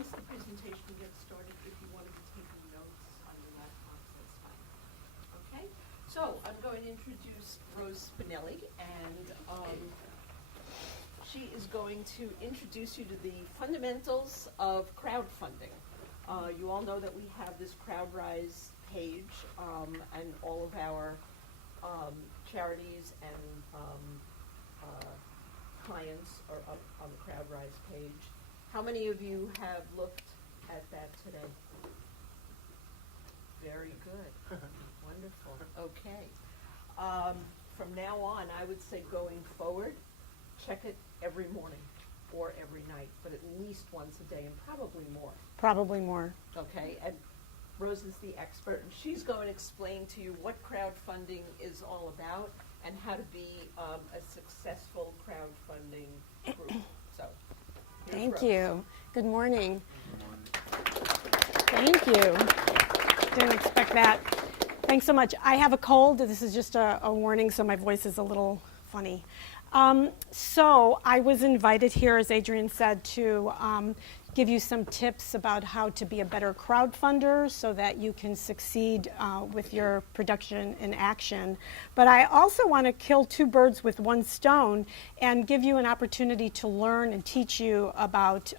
once the presentation gets started, if you want to be taking notes on your laptops, that's fine. Okay? So I'm going to introduce Rose Spinelli, and she is going to introduce you to the fundamentals of crowdfunding. You all know that we have this CrowdRise page, and all of our charities and clients are up on the CrowdRise page. How many of you have looked at that today? Very good. Wonderful. Okay. From now on, I would say going forward, check it every morning or every night, but at least once a day and probably more. Probably more. Okay. And Rose is the expert, and she's going to explain to you what crowdfunding is all about and how to be a successful crowdfunding group. So, Thank Rose. you. Good morning. Thank you. Didn't expect that. Thanks so much. I have a cold. This is just a warning, so my voice is a little funny. So I was invited here, as Adrian said, to give you some tips about how to be a better crowdfunder so that you can succeed with your production in action. But I also want to kill two birds with one stone and give you an opportunity to learn and teach you about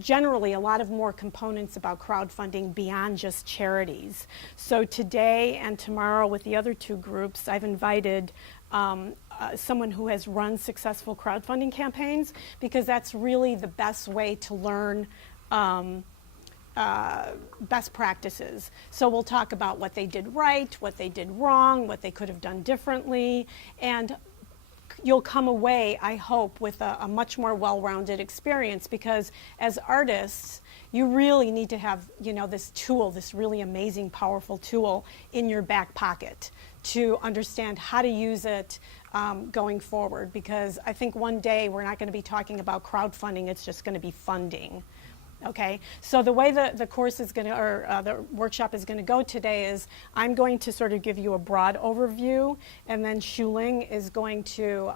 generally a lot of more components about crowdfunding beyond just charities. So today and tomorrow with the other two groups, I've invited someone who has run successful crowdfunding campaigns, because that's really the best way to learn best practices. So we'll talk about what they did right, what they did wrong, what they could have done differently, and you'll come away, I hope, with a much more well-rounded experience, because as artists, you really need to have, this tool, this really amazing, powerful tool in your back pocket to understand how to use it going forward, because I think one day we're not going to be talking about crowdfunding, it's just going to be funding. Okay, so the way the course is going to, or the workshop is going to go today is I'm going to sort of give you a broad overview, and then Shuling is going to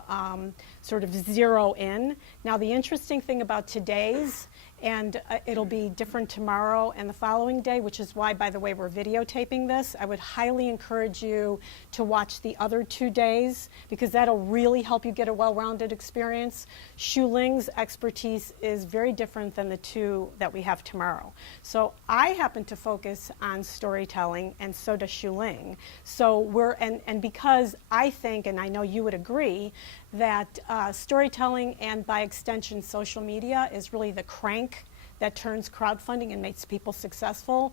sort of zero in. Now, the interesting thing about today's, and it'll be different tomorrow and the following day, which is why, by the way, we're videotaping this. I would highly encourage you to watch the other 2 days, because that'll really help you get a well-rounded experience. Shuling's expertise is very different than the two that we have tomorrow. So I happen to focus on storytelling, and so does Shuling. So and because I think, and I know you would agree, that storytelling and by extension social media is really the crank that turns crowdfunding and makes people successful.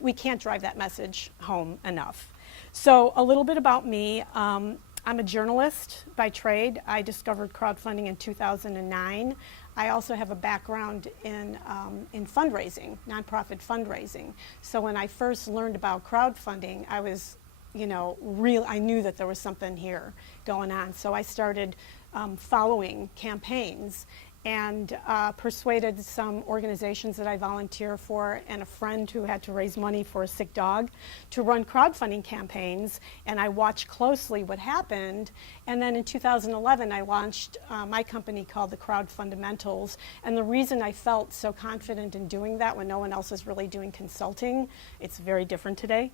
We can't drive that message home enough. So a little bit about me. I'm a journalist by trade. I discovered crowdfunding in 2009. I also have a background in fundraising, nonprofit fundraising. So when I first learned about crowdfunding, I was I knew that there was something here going on. So I started following campaigns and persuaded some organizations that I volunteer for and a friend who had to raise money for a sick dog to run crowdfunding campaigns, and I watched closely what happened. And then in 2011, I launched my company called the Crowd Fundamentals, and the reason I felt so confident in doing that when no one else is really doing consulting, it's very different today,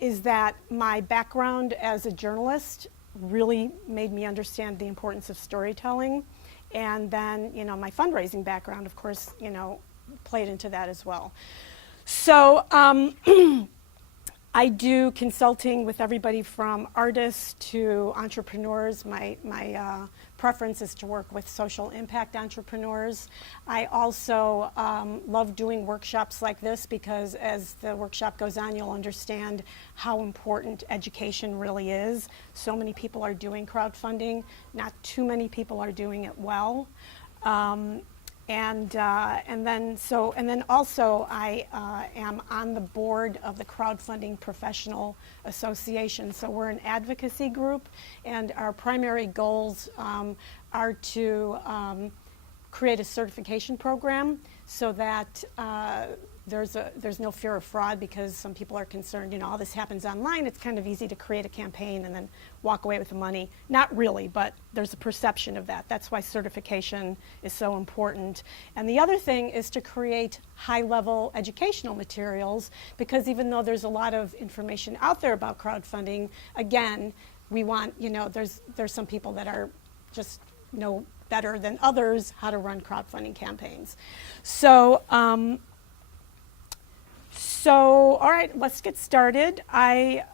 is that my background as a journalist really made me understand the importance of storytelling. And then, my fundraising background, of course, played into that as well. So I do consulting with everybody from artists to entrepreneurs. My preference is to work with social impact entrepreneurs. I also love doing workshops like this, because as the workshop goes on, you'll understand how important education really is. So many people are doing crowdfunding. Not too many people are doing it well. And then also I am on the board of the Crowdfunding Professional Association. So we're an advocacy group, and our primary goals are to create a certification program so that there's no fear of fraud because some people are concerned, all this happens online. It's kind of easy to create a campaign and then walk away with the money. Not really, but there's a perception of that. That's why certification is so important. And the other thing is to create high-level educational materials, because even though there's a lot of information out there about crowdfunding, again, we want, there's some people that are just know better than others how to run crowdfunding campaigns. So, all right, let's get started. I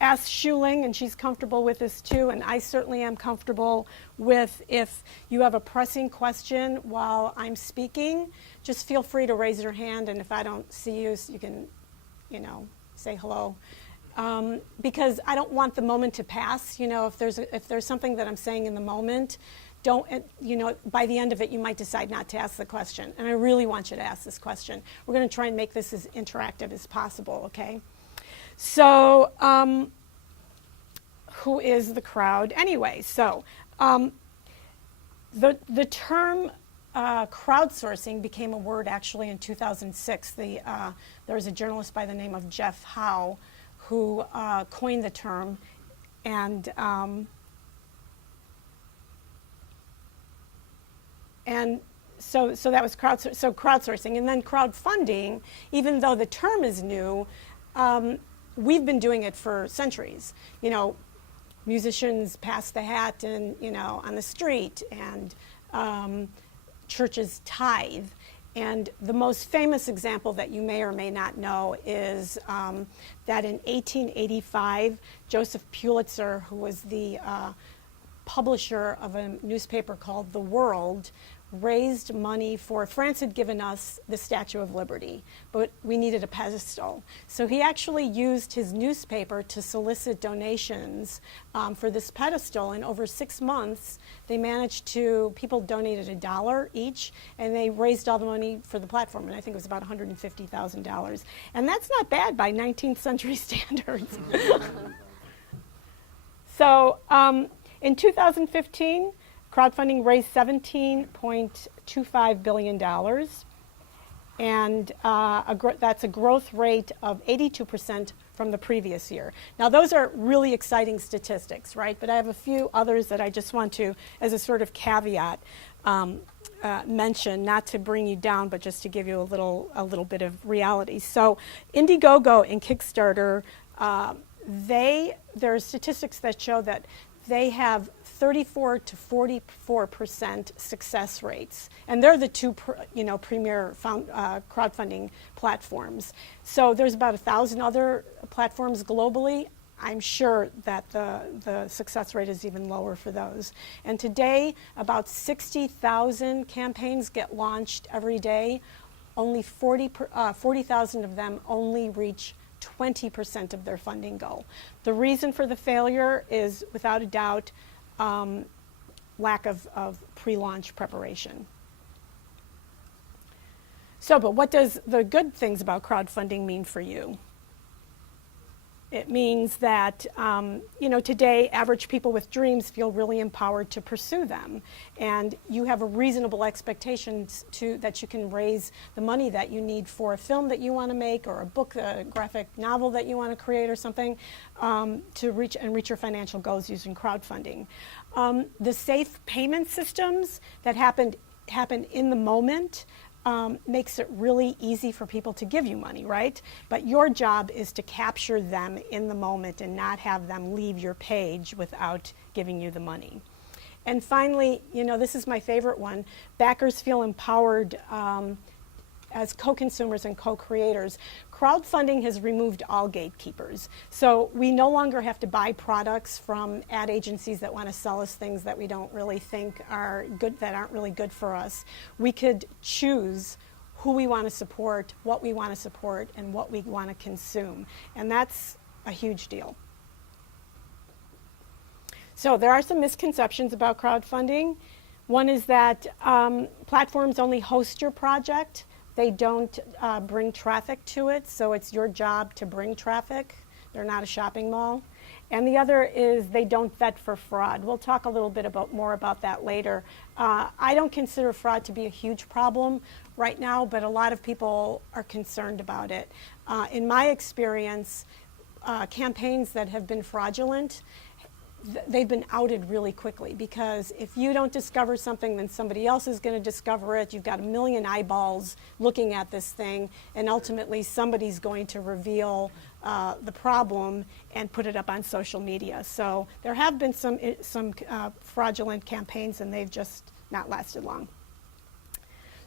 asked Shuling, and she's comfortable with this too, and I certainly am comfortable with, if you have a pressing question while I'm speaking, just feel free to raise your hand, and if I don't see you, you can, say hello. Because I don't want the moment to pass. If there's something that I'm saying in the moment, don't, by the end of it, you might decide not to ask the question. And I really want you to ask this question. We're going to try and make this as interactive as possible, okay? So, who is the crowd anyway? So, the term crowdsourcing became a word actually in 2006. There was a journalist by the name of Jeff Howe who coined the term, and so that was crowdsourcing. And then crowdfunding, even though the term is new, we've been doing it for centuries. Musicians pass the hat and on the street, and churches tithe. And the most famous example that you may or may not know is that in 1885, Joseph Pulitzer, who was the publisher of a newspaper called The World, raised money for, France had given us the Statue of Liberty, but we needed a pedestal. So he actually used his newspaper to solicit donations for this pedestal. And over 6 months, they managed to, people donated $1 each, and they raised all the money for the platform. And I think it was about $150,000. And that's not bad by 19th century standards. So in 2015, crowdfunding raised $17.25 billion, and that's a growth rate of 82% from the previous year. Now, those are really exciting statistics, right? But I have a few others that I just want to, as a sort of caveat, mention, not to bring you down, but just to give you a little bit of reality. So, Indiegogo and Kickstarter, there are statistics that show that they have 34 to 44% success rates, and they're the two, premier crowdfunding platforms. So there's about 1,000 other platforms globally. I'm sure that the success rate is even lower for those. And today, about 60,000 campaigns get launched every day. Only 40,000 of them only reach 20% of their funding goal. The reason for the failure is, without a doubt, lack of pre-launch preparation. So, but what does the good things about crowdfunding mean for you? It means that, today, average people with dreams feel really empowered to pursue them. And you have a reasonable expectation that you can raise the money that you need for a film that you want to make, or a book, a graphic novel that you want to create, or something, to reach your financial goals using crowdfunding. The safe payment systems that happen in the moment makes it really easy for people to give you money, right? But your job is to capture them in the moment and not have them leave your page without giving you the money. And finally, this is my favorite one, backers feel empowered as co-consumers and co-creators. Crowdfunding has removed all gatekeepers. So we no longer have to buy products from ad agencies that want to sell us things that we don't really think are good, that aren't really good for us. We could choose who we want to support, what we want to support, and what we want to consume. And that's a huge deal. So there are some misconceptions about crowdfunding. One is that platforms only host your project. They don't bring traffic to it, so it's your job to bring traffic. They're not a shopping mall. And the other is they don't vet for fraud. We'll talk a little bit more about that later. I don't consider fraud to be a huge problem right now, but a lot of people are concerned about it. In my experience, campaigns that have been fraudulent, they've been outed really quickly, because if you don't discover something, then somebody else is going to discover it. You've got a million eyeballs looking at this thing, and ultimately somebody's going to reveal the problem and put it up on social media. So there have been some fraudulent campaigns, and they've just not lasted long.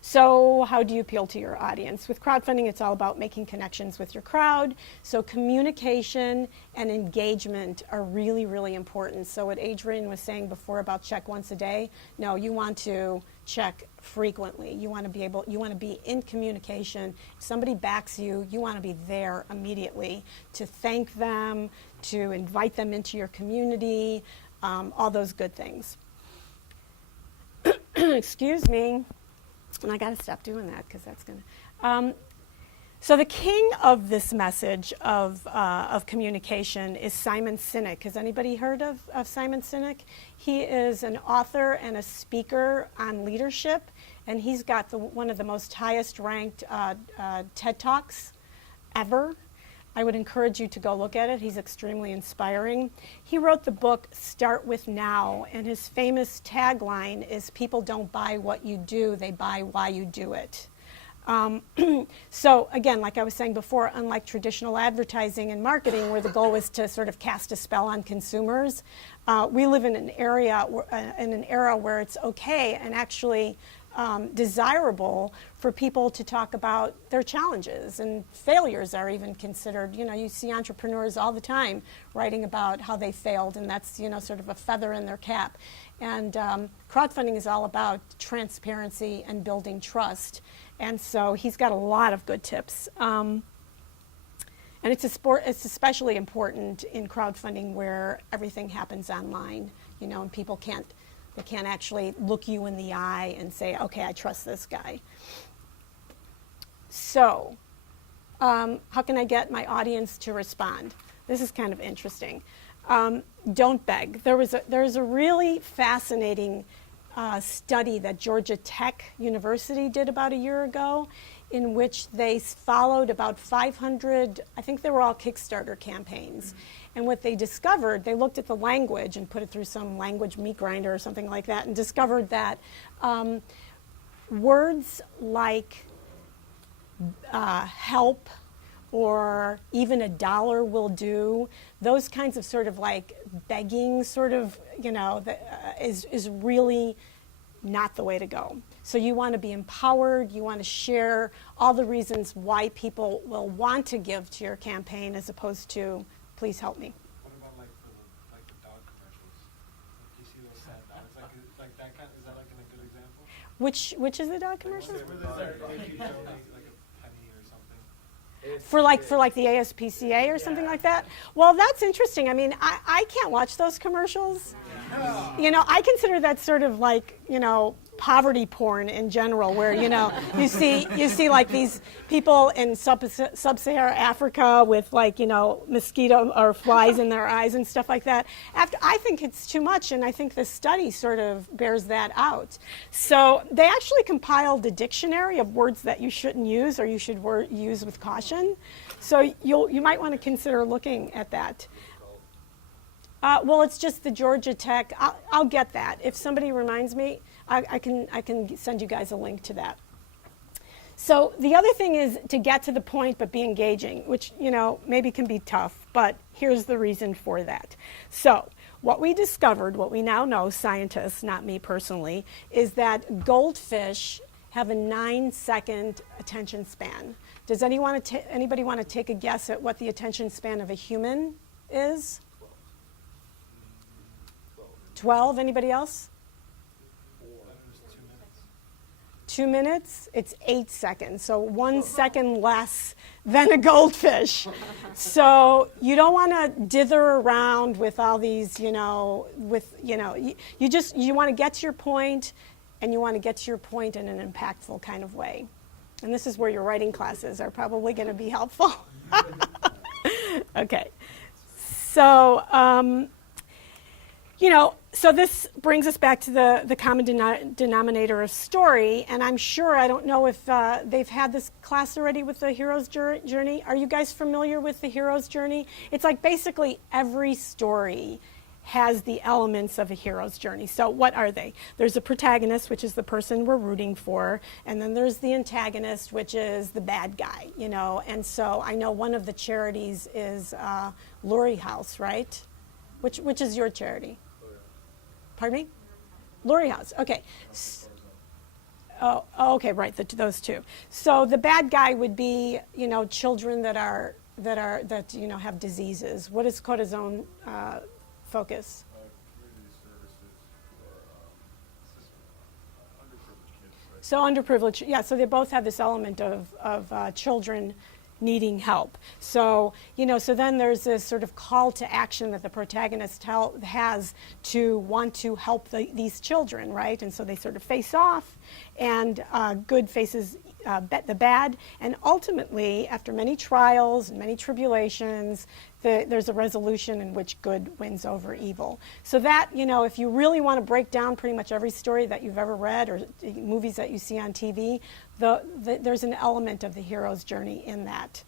So how do you appeal to your audience? With crowdfunding, it's all about making connections with your crowd. So communication and engagement are really, really important. So what Adrian was saying before about check once a day, no, you want to check frequently. You want to be in communication. If somebody backs you, you want to be there immediately to thank them, to invite them into your community, all those good things. Excuse me. And I got to stop doing that, because that's going to. So the king of this message of communication is Simon Sinek. Has anybody heard of Simon Sinek? He is an author and a speaker on leadership, and he's got one of the most highest ranked TED Talks ever. I would encourage you to go look at it. He's extremely inspiring. He wrote the book Start With Now, and his famous tagline is, people don't buy what you do, they buy why you do it. So again, like I was saying before, unlike traditional advertising and marketing, where the goal is to sort of cast a spell on consumers, we live in an era where it's okay and actually desirable for people to talk about their challenges, and failures are even considered. You know, you see entrepreneurs all the time writing about how they failed, and that's, you know, sort of a feather in their cap. And crowdfunding is all about transparency and building trust. And so he's got a lot of good tips. And it's especially important in crowdfunding where everything happens online, you know, and people can't actually look you in the eye and say, okay, I trust this guy. So how can I get my audience to respond? This is kind of interesting. Don't beg. There's a really fascinating study that Georgia Tech University did about a year ago, in which they followed about 500, I think they were all Kickstarter campaigns. And what they discovered, they looked at the language and put it through some language meat grinder or something like that, and discovered that words like help, or even $1 will do, those kinds of sort of like begging sort of, you know, is really not the way to go. So you want to be empowered, you want to share all the reasons why people will want to give to your campaign, as opposed to, please help me. What about like the dog commercials? Like you see those sad dogs, like that kind, is that like a good example? Which is the dog commercial? If you donate like a penny or something. For like the ASPCA or something like that? Well, that's interesting. I mean, I can't watch those commercials. You know, I consider that sort of like, you know, poverty porn in general, where, you know, you see like these people in sub-Saharan Africa with, like, you know, mosquito or flies in their eyes and stuff like that. I think it's too much, and I think the study sort of bears that out. So they actually compiled a dictionary of words that you shouldn't use, or you should use with caution. So you might want to consider looking at that. Well, it's just the Georgia Tech. I'll get that. If somebody reminds me, I can send you guys a link to that. So the other thing is to get to the point but be engaging, which, you know, maybe can be tough, but here's the reason for that. So what we discovered, what we now know, scientists, not me personally, is that goldfish have a 9-second attention span. Does anybody want to take a guess at what the attention span of a human is? 12, anybody else? 2 minutes, it's 8 seconds, so 1 second less than a goldfish. So you don't want to dither around with all these, you want to get to your point, and you want to get to your point in an impactful kind of way. And this is where your writing classes are probably going to be helpful. Okay, So, so this brings us back to the common denominator of story, and I'm sure, I don't know if they've had this class already with the hero's journey. Are you guys familiar with the hero's journey? It's like basically every story has the elements of a hero's journey. So what are they? There's a protagonist, which is the person we're rooting for, and then there's the antagonist, which is the bad guy, And so I know one of the charities is Lurie House, right? Which is your charity? Pardon me? Lurie House. Okay. Oh, okay, right. Those two. So the bad guy would be, children that have diseases. What is Coda's own focus? Community services for underprivileged kids. Right? So underprivileged, yeah. So they both have this element of children needing help. So, so then there's this sort of call to action that the protagonist has to want to help these children, right? And so they sort of face off, and good faces the bad, and ultimately, after many trials and many tribulations, there's a resolution in which good wins over evil. So that, if you really want to break down pretty much every story that you've ever read or movies that you see on TV, there's an element of the hero's journey in that.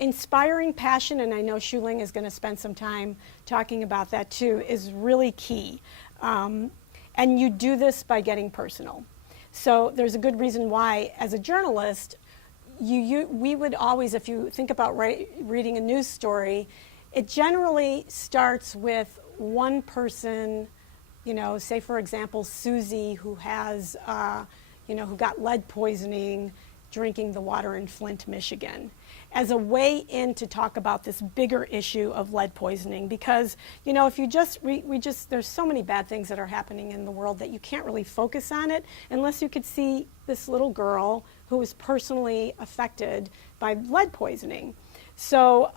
Inspiring passion, and I know Shuling is going to spend some time talking about that too, is really key. And you do this by getting personal. So there's a good reason why, as a journalist, we would always, if you think about reading a news story, it generally starts with one person, say for example, Susie, who has, who got lead poisoning drinking the water in Flint, Michigan, as a way in to talk about this bigger issue of lead poisoning. Because, if you there's so many bad things that are happening in the world that you can't really focus on it unless you could see this little girl who was personally affected by lead poisoning. So,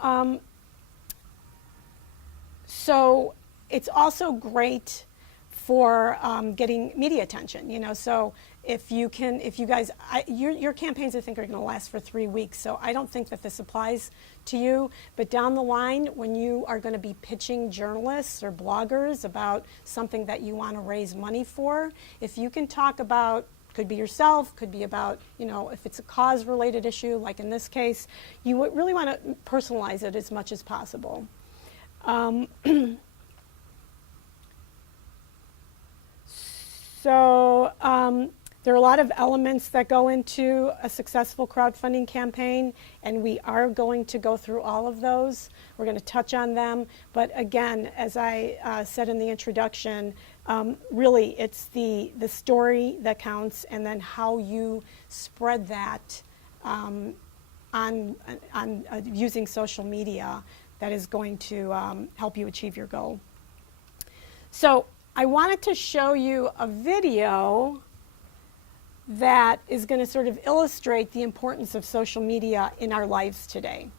so it's also great for getting media attention, so if you guys, your campaigns I think are going to last for 3 weeks, so I don't think that this applies to you, but down the line when you are going to be pitching journalists or bloggers about something that you want to raise money for, if you can talk about, could be yourself, could be about, if it's a cause-related issue, like in this case, you would really want to personalize it as much as possible. So there are a lot of elements that go into a successful crowdfunding campaign, and we are going to go through all of those. We're going to touch on them, but again, as I said in the introduction, really it's the story that counts, and then how you spread that on using social media that is going to help you achieve your goal. So I wanted to show you a video that is going to sort of illustrate the importance of social media in our lives today.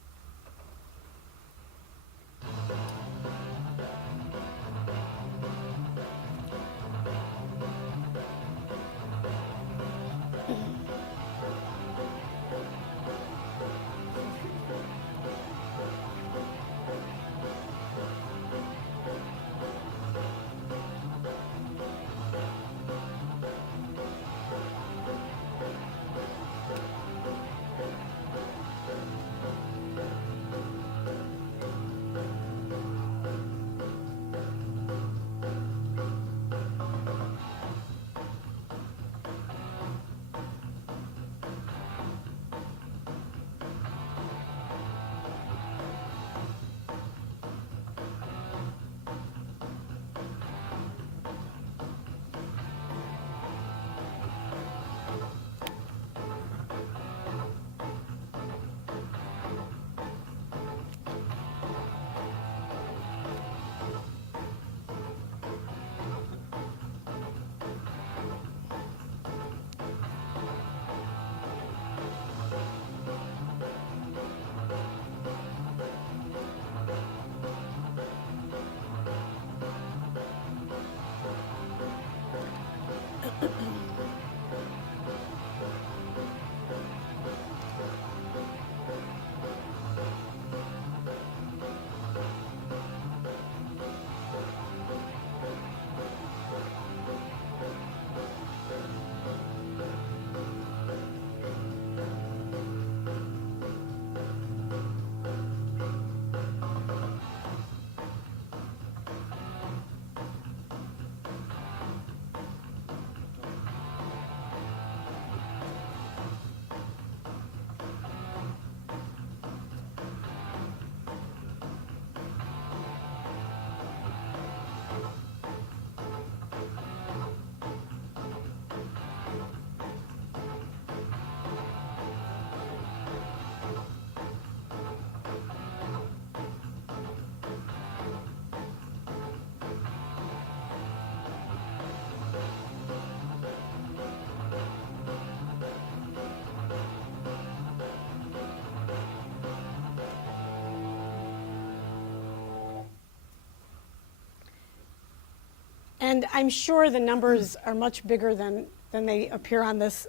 And I'm sure the numbers are much bigger than they appear on this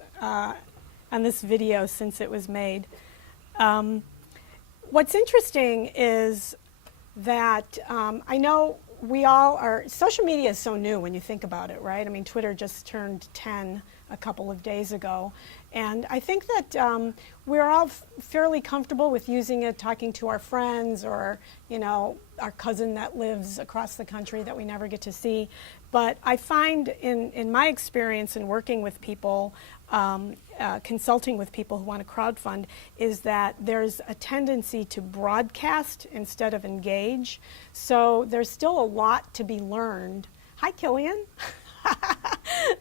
video since it was made. What's interesting is that I know we all are, social media is so new when you think about it, right? I mean, Twitter just turned 10 a couple of days ago. And I think that we're all fairly comfortable with using it, talking to our friends or, you know, our cousin that lives across the country that we never get to see. But I find in my experience in working with people, consulting with people who want to crowdfund, is that there's a tendency to broadcast instead of engage. So there's still a lot to be learned. Hi, Killian.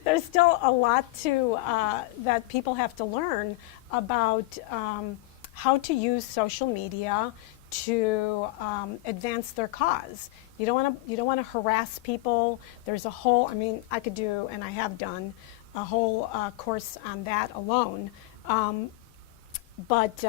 There's still a lot to that people have to learn about how to use social media to advance their cause. You don't want to harass people. There's a whole, I mean, I could do, and I have done, a whole course on that alone. But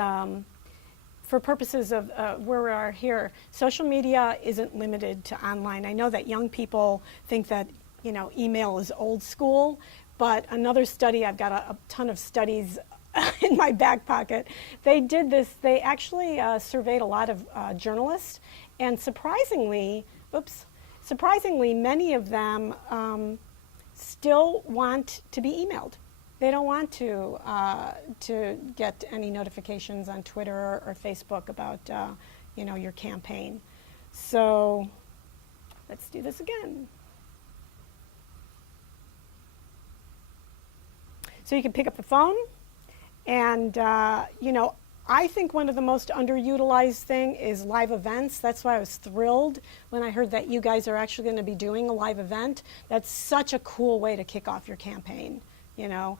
for purposes of where we are here, social media isn't limited to online. I know that young people think that, you know, email is old school, but another study, I've got a ton of studies in my back pocket. They did this, they actually surveyed a lot of journalists, and surprisingly, many of them still want to be emailed. They don't want to get any notifications on Twitter or Facebook about you know, your campaign. So let's do this again. So you can pick up the phone, and you know, I think one of the most underutilized thing is live events. That's why I was thrilled when I heard that you guys are actually going to be doing a live event. That's such a cool way to kick off your campaign, you know,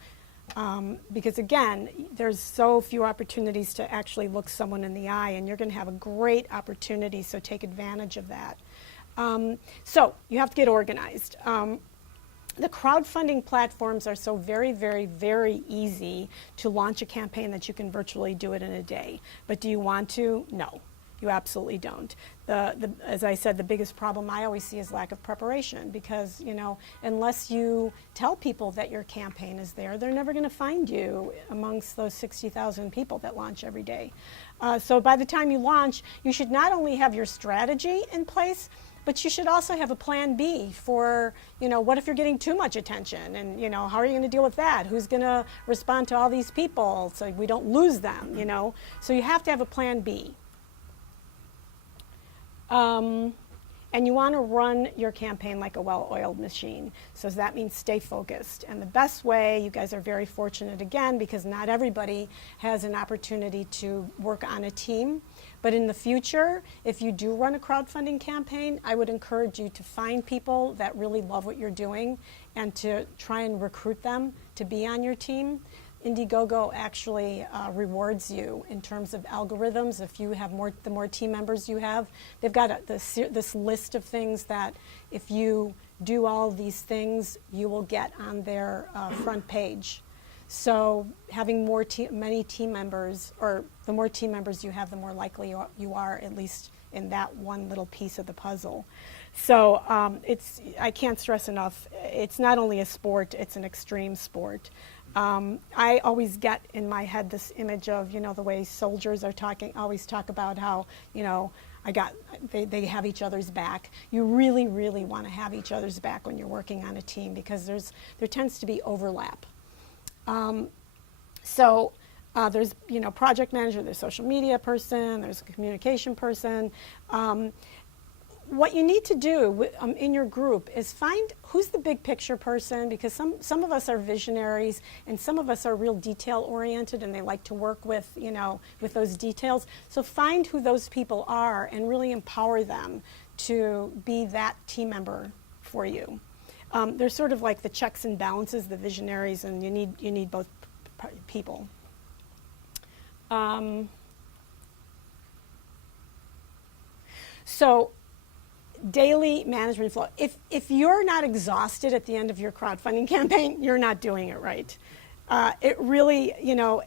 because again, there's so few opportunities to actually look someone in the eye, and you're going to have a great opportunity, so take advantage of that. So you have to get organized. The crowdfunding platforms are so very, very, very easy to launch a campaign that you can virtually do it in a day. But do you want to? No, you absolutely don't. As I said, the biggest problem I always see is lack of preparation, because, you know, unless you tell people that your campaign is there, they're never going to find you amongst those 60,000 people that launch every day. So by the time you launch, you should not only have your strategy in place, but you should also have a plan B for, you know, what if you're getting too much attention, and, you know, how are you going to deal with that? Who's going to respond to all these people so we don't lose them, you know? So you have to have a plan B. And you want to run your campaign like a well-oiled machine. So that means stay focused. And the best way, you guys are very fortunate again, because not everybody has an opportunity to work on a team. But in the future, if you do run a crowdfunding campaign, I would encourage you to find people that really love what you're doing and to try and recruit them to be on your team. Indiegogo actually rewards you in terms of algorithms. If you have the more team members you have, they've got this list of things that if you do all these things, you will get on their front page. So having many team members, or the more team members you have, the more likely you are, at least in that one little piece of the puzzle. So I can't stress enough, it's not only a sport, it's an extreme sport. I always get in my head this image of, you know, the way soldiers are always talk about how, you know, they have each other's back. You really, really want to have each other's back when you're working on a team, because there tends to be overlap. So there's, you know, project manager, there's social media person, there's a communication person. What you need to do in your group is find who's the big picture person, because some of us are visionaries and some of us are real detail oriented, and they like to work with, you know, with those details. So find who those people are and really empower them to be that team member for you. They're sort of like the checks and balances, the visionaries, and you need both people. So daily management flow. If you're not exhausted at the end of your crowdfunding campaign, you're not doing it right. It really, you know,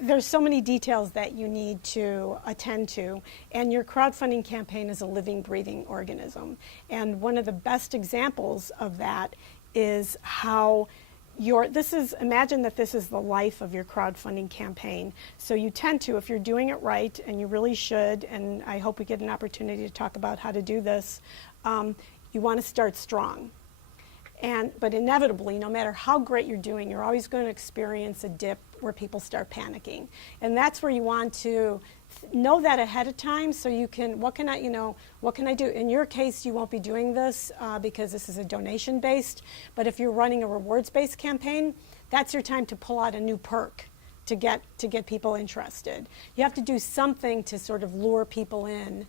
there's so many details that you need to attend to, and your crowdfunding campaign is a living, breathing organism. And one of the best examples of that is how imagine that this is the life of your crowdfunding campaign. So you tend to, if you're doing it right, and you really should, and I hope we get an opportunity to talk about how to do this, you want to start strong. But inevitably, no matter how great you're doing, you're always going to experience a dip where people start panicking. And that's where you want to know that ahead of time, so you can, what can I do? In your case, you won't be doing this because this is a donation-based, but if you're running a rewards-based campaign, that's your time to pull out a new perk to get people interested. You have to do something to sort of lure people in.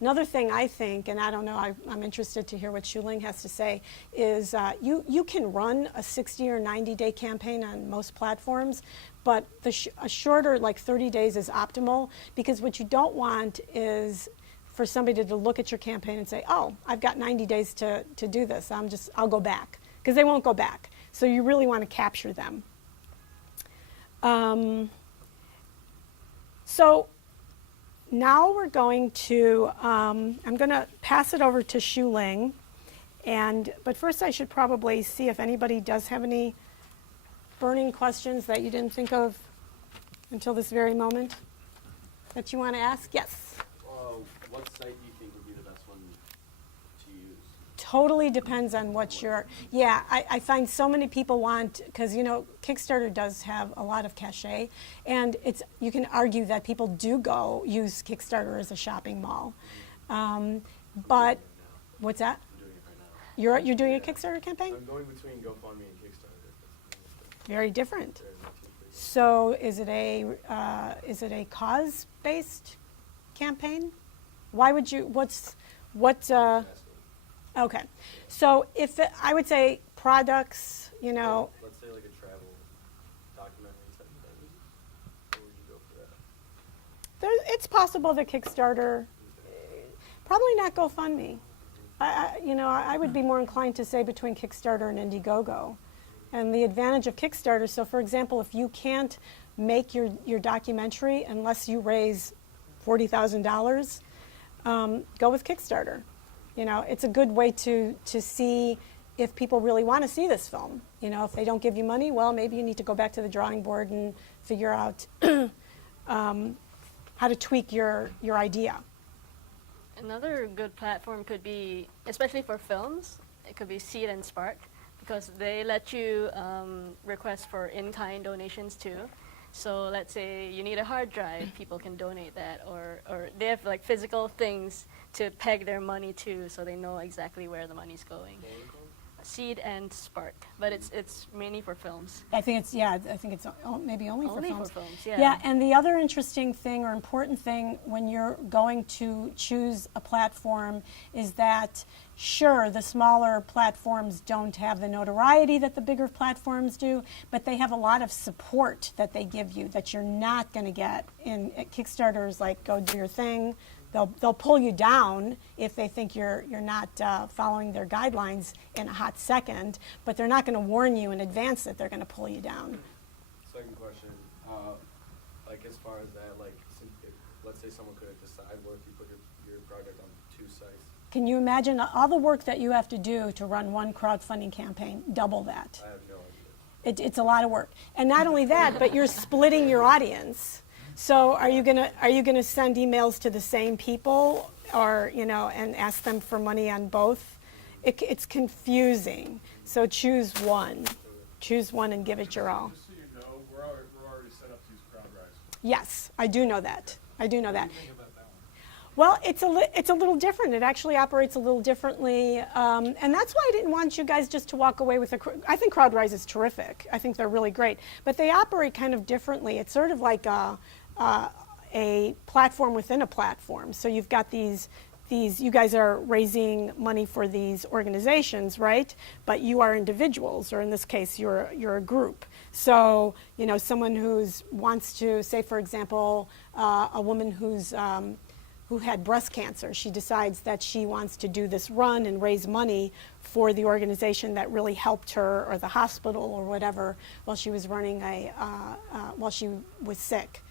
Another thing I think, and I don't know, I'm interested to hear what Shuling has to say, is you can run a 60 or 90-day campaign on most platforms, but a shorter, like 30 days, is optimal, because what you don't want is for somebody to look at your campaign and say, oh, I've got 90 days to do this, I'll go back, because they won't go back. So you really want to capture them. So now we're going to, I'm going to pass it over to Shuling, but first I should probably see if anybody does have any burning questions that you didn't think of until this very moment that you want to ask. Yes? What site do you think would be the best one to use? Totally depends on what I find so many people want, because Kickstarter does have a lot of cachet, and you can argue that people do go use Kickstarter as a shopping mall. But what's that? I'm doing it right now. You're doing a Kickstarter campaign? I'm going between GoFundMe and Kickstarter. Very different. They're not too crazy. So is it a cause-based campaign? Why would you? Okay, so I would say products, Let's say like a travel documentary type thing. Where would you go for that? It's possible that Kickstarter, probably not GoFundMe. I would be more inclined to say between Kickstarter and Indiegogo. And the advantage of Kickstarter, so for example, if you can't make your documentary unless you raise $40,000, go with Kickstarter. It's a good way to see if people really want to see this film. If they don't give you money, well, maybe you need to go back to the drawing board and figure out how to tweak your idea. Another good platform could be, especially for films, it could be Seed and Spark, because they let you request for in-kind donations too. So let's say you need a hard drive, people can donate that, or they have like physical things to peg their money to, so they know exactly where the money's going. Seed and Spark, but it's mainly for films. I think it's maybe only for films. For films, yeah. Yeah, and the other interesting thing or important thing when you're going to choose a platform is that, sure, the smaller platforms don't have the notoriety that the bigger platforms do, but they have a lot of support that they give you that you're not going to get in Kickstarter's, like, go do your thing. They'll pull you down if they think you're not following their guidelines in a hot second, but they're not going to warn you in advance that they're going to pull you down. Second question, like as far as that, like let's say someone could decide what if you put your project on 2 sites. Can you imagine all the work that you have to do to run one crowdfunding campaign? Double that. I have no idea. It's a lot of work, and not only that, but you're splitting your audience. So are you gonna send emails to the same people, or and ask them for money on both? It's confusing. So choose one and give it your all. Just so you know, we're already set up to use CrowdRise. Yes, I do know that. What do you think about that one? Well, it's a little different. It actually operates a little differently, and that's why I didn't want you guys just to walk away with I think CrowdRise is terrific. I think they're really great, but they operate kind of differently. It's sort of like a platform within a platform. So you've got these. You guys are raising money for these organizations, right? But you are individuals, or in this case, you're a group. So someone wants to say, for example, a woman who's who had breast cancer. She decides that she wants to do this run and raise money for the organization that really helped her, or the hospital or whatever, while she was running while she was sick.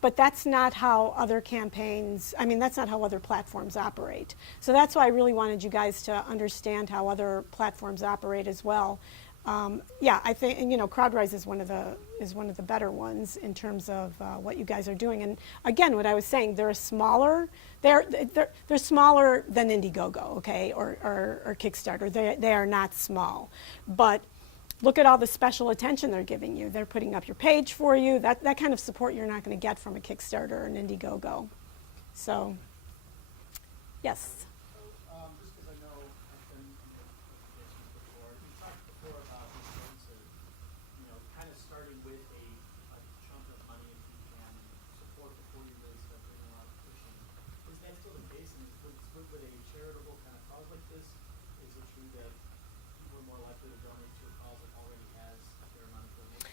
But that's not how other campaigns, I mean, that's not how other platforms operate. So that's why I really wanted you guys to understand how other platforms operate as well. Yeah, I think, and, CrowdRise is one of the better ones in terms of what you guys are doing. And again, what I was saying, they're smaller than Indiegogo, okay, or Kickstarter. They are not small, but look at all the special attention they're giving you. They're putting up your page for you. That kind of support you're not going to get from a Kickstarter or an Indiegogo. So, yes. Just because I know I've been in the presentations before, you talked before about the importance of, kind of starting with a chunk of money if you can support before you really start doing a lot of pushing. Is that still the case? And with a charitable kind of cause like this, is it true that people are more likely to donate to a cause that already has a fair amount of donations?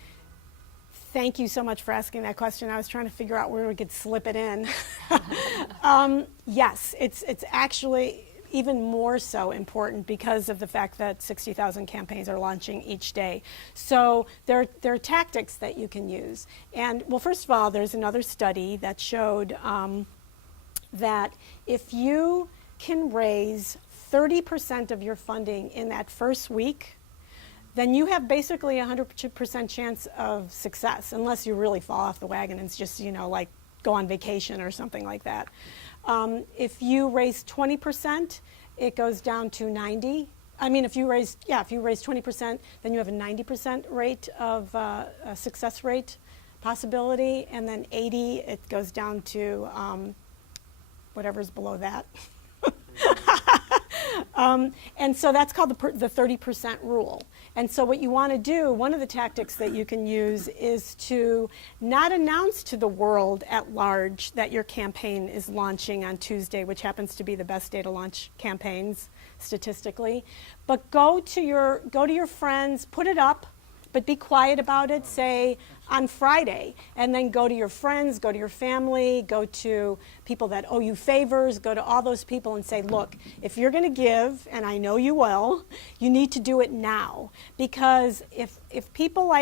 Thank you so much for asking that question. I was trying to figure out where we could slip it in. Yes, it's actually even more so important because of the fact that 60,000 campaigns are launching each day. So there are tactics that you can use. And, well, first of all, there's another study that showed that if you can raise 30% of your funding in that first week, then you have basically a 100% chance of success, unless you really fall off the wagon and it's just, like go on vacation or something like that. If you raise 20%, it goes down to 90. I mean, if you raise 20%, then you have a 90% rate of a success rate possibility, and then 80, it goes down to whatever's below that. And so that's called the 30% rule. And so what you want to do, one of the tactics that you can use is to not announce to the world at large that your campaign is launching on Tuesday, which happens to be the best day to launch campaigns statistically, but go to your friends, put it up, but be quiet about it, say on Friday, and then go to your friends, go to your family, go to people that owe you favors, go to all those people and say, look, if you're going to give, and I know you will, you need to do it now. Because if people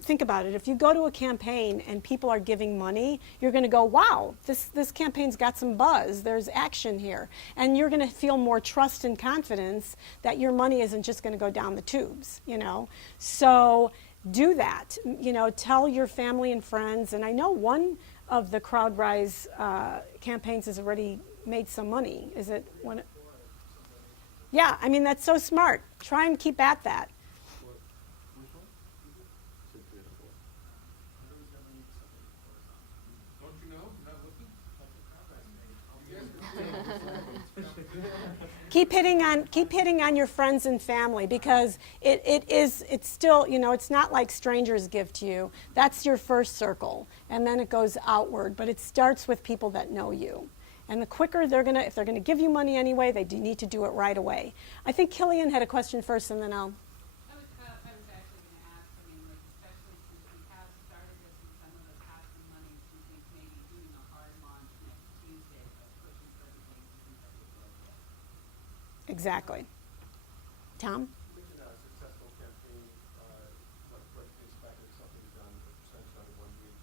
think about it, if you go to a campaign and people are giving money, you're going to go, wow, this campaign's got some buzz, there's action here. And you're going to feel more trust and confidence that your money isn't just going to go down the tubes, So do that, tell your family and friends. And I know one of the CrowdRise campaigns has already made some money. Is it one? Yeah, I mean, that's so smart. Try and keep at that. Don't you know? Not looking? Keep hitting on your friends and family, because it's still, it's not like strangers give to you. That's your first circle, and then it goes outward, but it starts with people that know you. And the quicker if they're gonna give you money anyway, they do need to do it right away. I think Killian had a question first, and then I'll. I was actually going to ask, especially since we have started this and some of us have some money, do you think maybe doing a hard launch next Tuesday, but pushing for the date isn't a good idea? Exactly. Tom? Thinking a successful campaign, what can you expect if something's done, the percentage done in 1 week?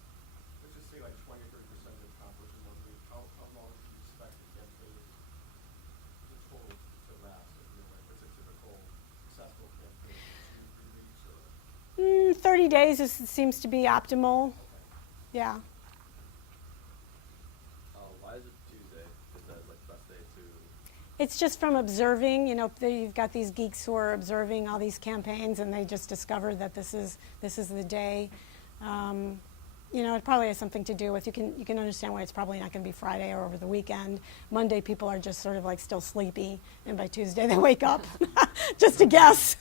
Let's just say like 20 or 30% accomplished in 1 week. How long do you expect the campaign to total to last? What's a typical successful campaign? 2 or 3 weeks? Or 30 days seems to be optimal. Yeah. Why is it Tuesday? Is that like the best day to? It's just from observing, you've got these geeks who are observing all these campaigns, and they just discovered that this is the day. It probably has something to do with, you can understand why it's probably not going to be Friday or over the weekend. Monday, people are just sort of like still sleepy, and by Tuesday they wake up. Just a guess.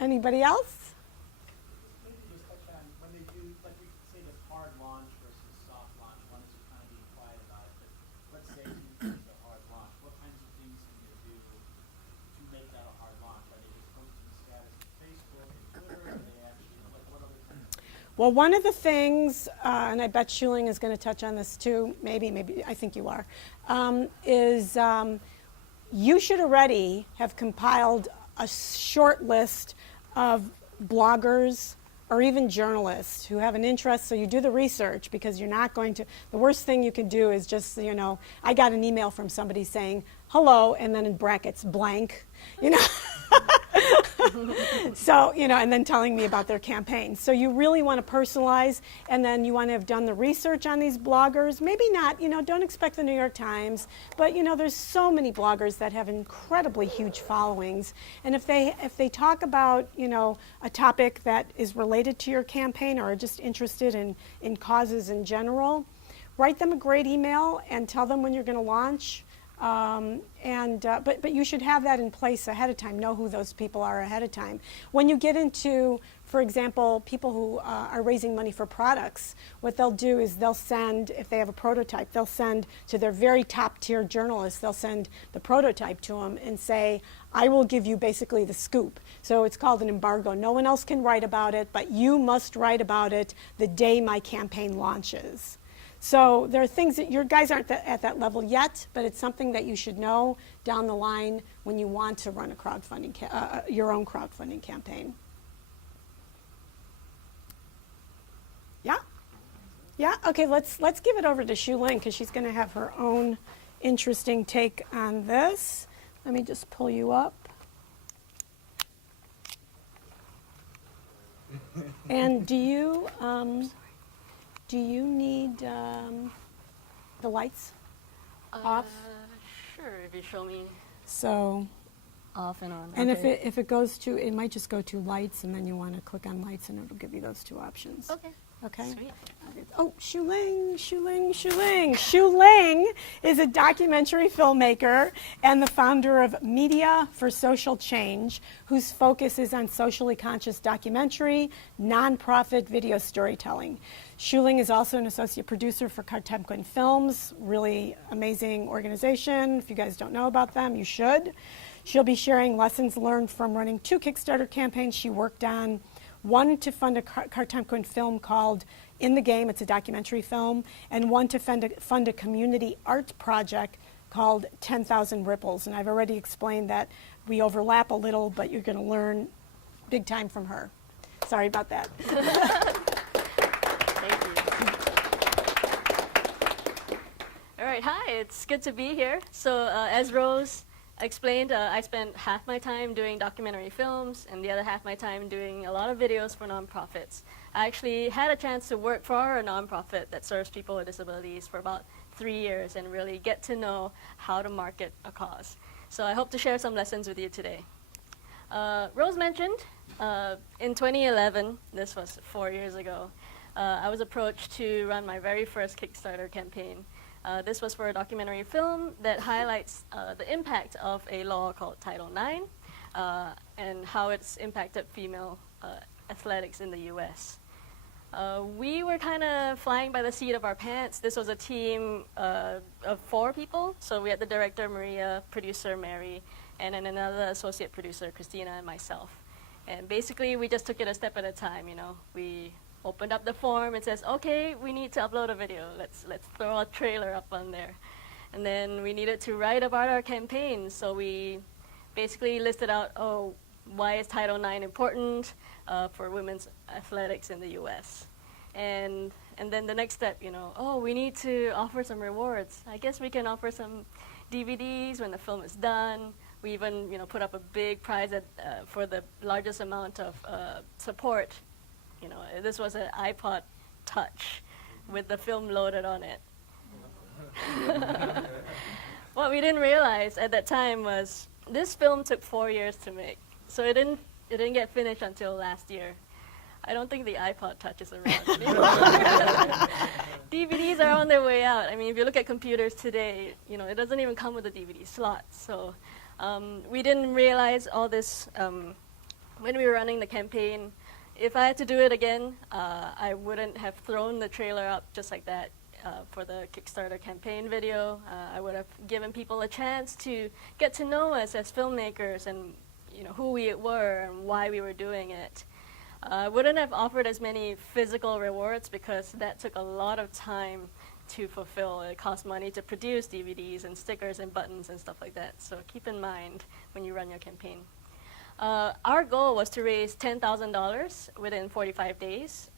Anybody else? Maybe just touch on when they do, like we say this hard launch versus soft launch. One is you're kind of being quiet about it, but let's say Tuesday is a hard launch. What kinds of things can they do to make that a hard launch? Are they just posting status to Facebook and Twitter? Are they actually, what other things? Well, one of the things, and I bet Schuling is going to touch on this too, maybe, I think you are, is you should already have compiled a short list of bloggers or even journalists who have an interest, so you do the research, because you're not going to, the worst thing you can do is just, I got an email from somebody saying, hello, and then in brackets, blank, So, and then telling me about their campaign. So you really want to personalize, and then you want to have done the research on these bloggers. Maybe not, don't expect the New York Times, but, there's so many bloggers that have incredibly huge followings. And if they talk about, a topic that is related to your campaign or are just interested in causes in general, write them a great email and tell them when you're going to launch. But you should have that in place ahead of time. Know who those people are ahead of time. When you get into, for example, people who are raising money for products, what they'll do is they'll send, if they have a prototype, they'll send to their very top tier journalists, they'll send the prototype to them and say, I will give you basically the scoop. So it's called an embargo. No one else can write about it, but you must write about it the day my campaign launches. So there are things that your guys aren't at that level yet, but it's something that you should know down the line when you want to run a crowdfunding, your own crowdfunding campaign. Yeah? Yeah? Okay, let's give it over to Shuling, because she's going to have her own interesting take on this. Let me just pull you up. And do you need the lights off? Sure, if you show me So, off and on. and Okay. if it goes to, it might just go to lights, and then you want to click on lights, and it'll give you those two options. Okay. Okay. Sweet. Oh, Shuling. Shuling is a documentary filmmaker and the founder of Media for Social Change, whose focus is on socially conscious documentary, nonprofit video storytelling. Shuling is also an associate producer for Crowdfunding Films, really amazing organization. If you guys don't know about them, you should. She'll be sharing lessons learned from running 2 Kickstarter campaigns she worked on. One to fund a Crowdfunding film called In the Game, it's a documentary film, and one to fund a community art project called 10,000 Ripples. And I've already explained that we overlap a little, but you're going to learn big time from her. Sorry about that. Thank you. All right, hi, it's good to be here. So as Rose explained, I spent half my time doing documentary films and the other half my time doing a lot of videos for nonprofits. I actually had a chance to work for a nonprofit that serves people with disabilities for about 3 years and really get to know how to market a cause. So I hope to share some lessons with you today. Rose mentioned in 2011, this was 4 years ago, I was approached to run my very first Kickstarter campaign. This was for a documentary film that highlights the impact of a law called Title IX and how it's impacted female athletics in the U.S. We were kind of flying by the seat of our pants. This was a team of 4 people. So we had the director, Maria, producer, Mary, and then another associate producer, Christina, and myself. And basically, we just took it a step at a time, We opened up the form. It says, okay, we need to upload a video. Let's throw a trailer up on there. And then we needed to write about our campaign. So we basically listed out, why is Title IX important for women's athletics in the U.S.? And then the next step, we need to offer some rewards. I guess we can offer some DVDs when the film is done. We even, put up a big prize for the largest amount of support. This was an iPod Touch with the film loaded on it. What we didn't realize at that time was this film took 4 years to make. So it didn't get finished until last year. I don't think the iPod Touch is around anymore. DVDs are on their way out. I mean, if you look at computers today, it doesn't even come with a DVD slot. So we didn't realize all this when we were running the campaign. If I had to do it again, I wouldn't have thrown the trailer up just like that for the Kickstarter campaign video. I would have given people a chance to get to know us as filmmakers and who we were and why we were doing it. I wouldn't have offered as many physical rewards because that took a lot of time to fulfill. It costs money to produce DVDs and stickers and buttons and stuff like that. So keep in mind when you run your campaign. Our goal was to raise $10,000 within 45 days.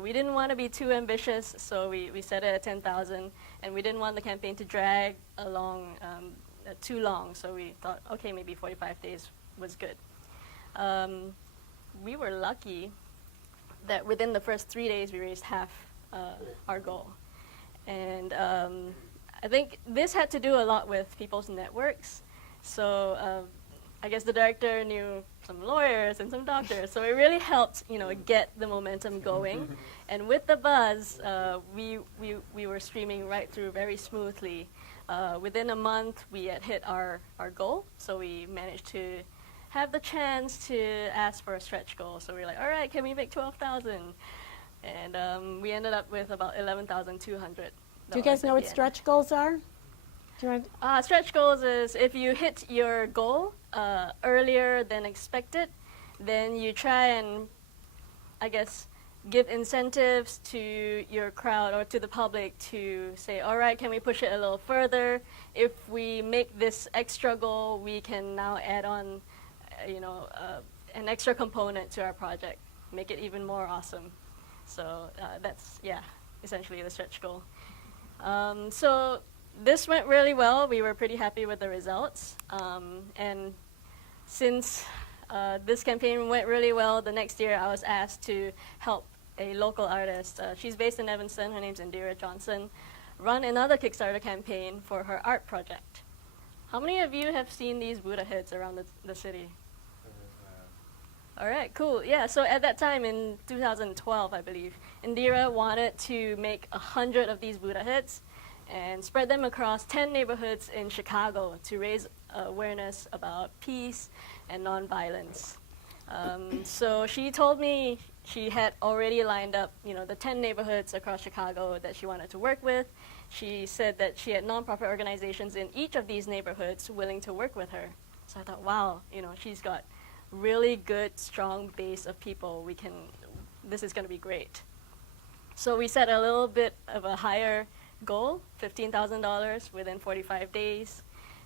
We didn't want to be too ambitious, so we set it at 10,000, and we didn't want the campaign to drag along too long. So we thought, okay, maybe 45 days was good. We were lucky that within the first 3 days we raised half our goal. And I think this had to do a lot with people's networks. So I guess the director knew some lawyers and some doctors. So it really helped, get the momentum going. And with the buzz, we were streaming right through very smoothly. Within a month, we had hit our goal. So we managed to have the chance to ask for a stretch goal. So we were like, all right, can we make 12,000? And we ended up with about 11,200. Do you guys know what stretch goals are? Do you want? Stretch goals is if you hit your goal earlier than expected, then you try and, I guess, give incentives to your crowd or to the public to say, all right, can we push it a little further? If we make this extra goal, we can now add on, an extra component to our project, make it even more awesome. So that's, essentially the stretch goal. So this went really well. We were pretty happy with the results. And since this campaign went really well, the next year I was asked to help a local artist. She's based in Evanston. Her name's Indira Johnson. Run another Kickstarter campaign for her art project. How many of you have seen these Buddha heads around the city? All right, cool. Yeah, so at that time in 2012, I believe, Indira wanted to make 100 of these Buddha heads and spread them across 10 neighborhoods in Chicago to raise awareness about peace and nonviolence. So she told me she had already lined up, the 10 neighborhoods across Chicago that she wanted to work with. She said that she had nonprofit organizations in each of these neighborhoods willing to work with her. So I thought, wow, she's got really good, strong base of people. This is going to be great. So we set a little bit of a higher goal, $15,000 within 45 days.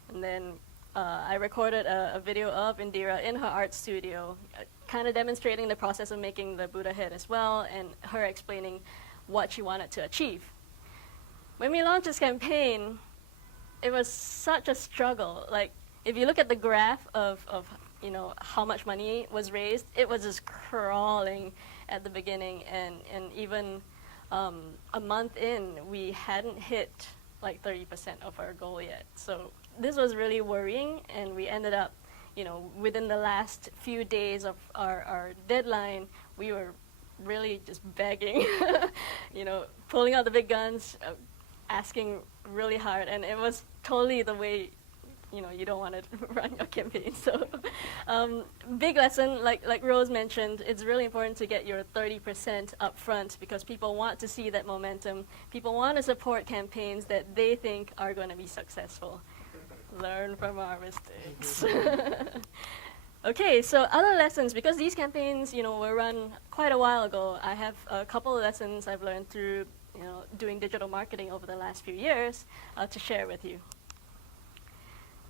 And then I recorded a video of Indira in her art studio, kind of demonstrating the process of making the Buddha head as well, and her explaining what she wanted to achieve. When we launched this campaign, it was such a struggle. Like, if you look at the graph of how much money was raised, it was just crawling at the beginning, and even a month in, we hadn't hit like 30% of our goal yet. So this was really worrying, and we ended up, within the last few days of our deadline, we were really just begging, pulling out the big guns, asking really hard, and it was totally the way you don't want to run your campaign. So big lesson, like Rose mentioned, it's really important to get your 30% up front because people want to see that momentum. People want to support campaigns that they think are going to be successful. Learn from our mistakes. Okay, so other lessons, because these campaigns, were run quite a while ago, I have a couple of lessons I've learned through, doing digital marketing over the last few years to share with you.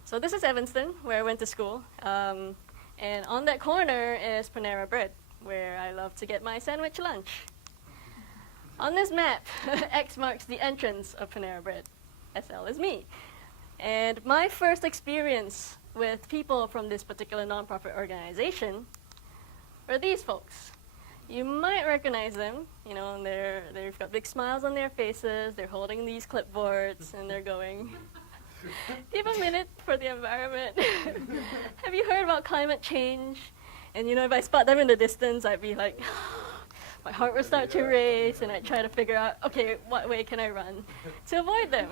So this is Evanston, where I went to school. And on that corner is Panera Bread, where I love to get my sandwich lunch. On this map, X marks the entrance of Panera Bread. SL is me. And my first experience with people from this particular nonprofit organization were these folks. You might recognize them, they've got big smiles on their faces, they're holding these clipboards, and they're going, "Do you have a minute for the environment? Have you heard about climate change?" And if I spot them in the distance, I'd be like, my heart would start to race, and I'd try to figure out, okay, what way can I run to avoid them?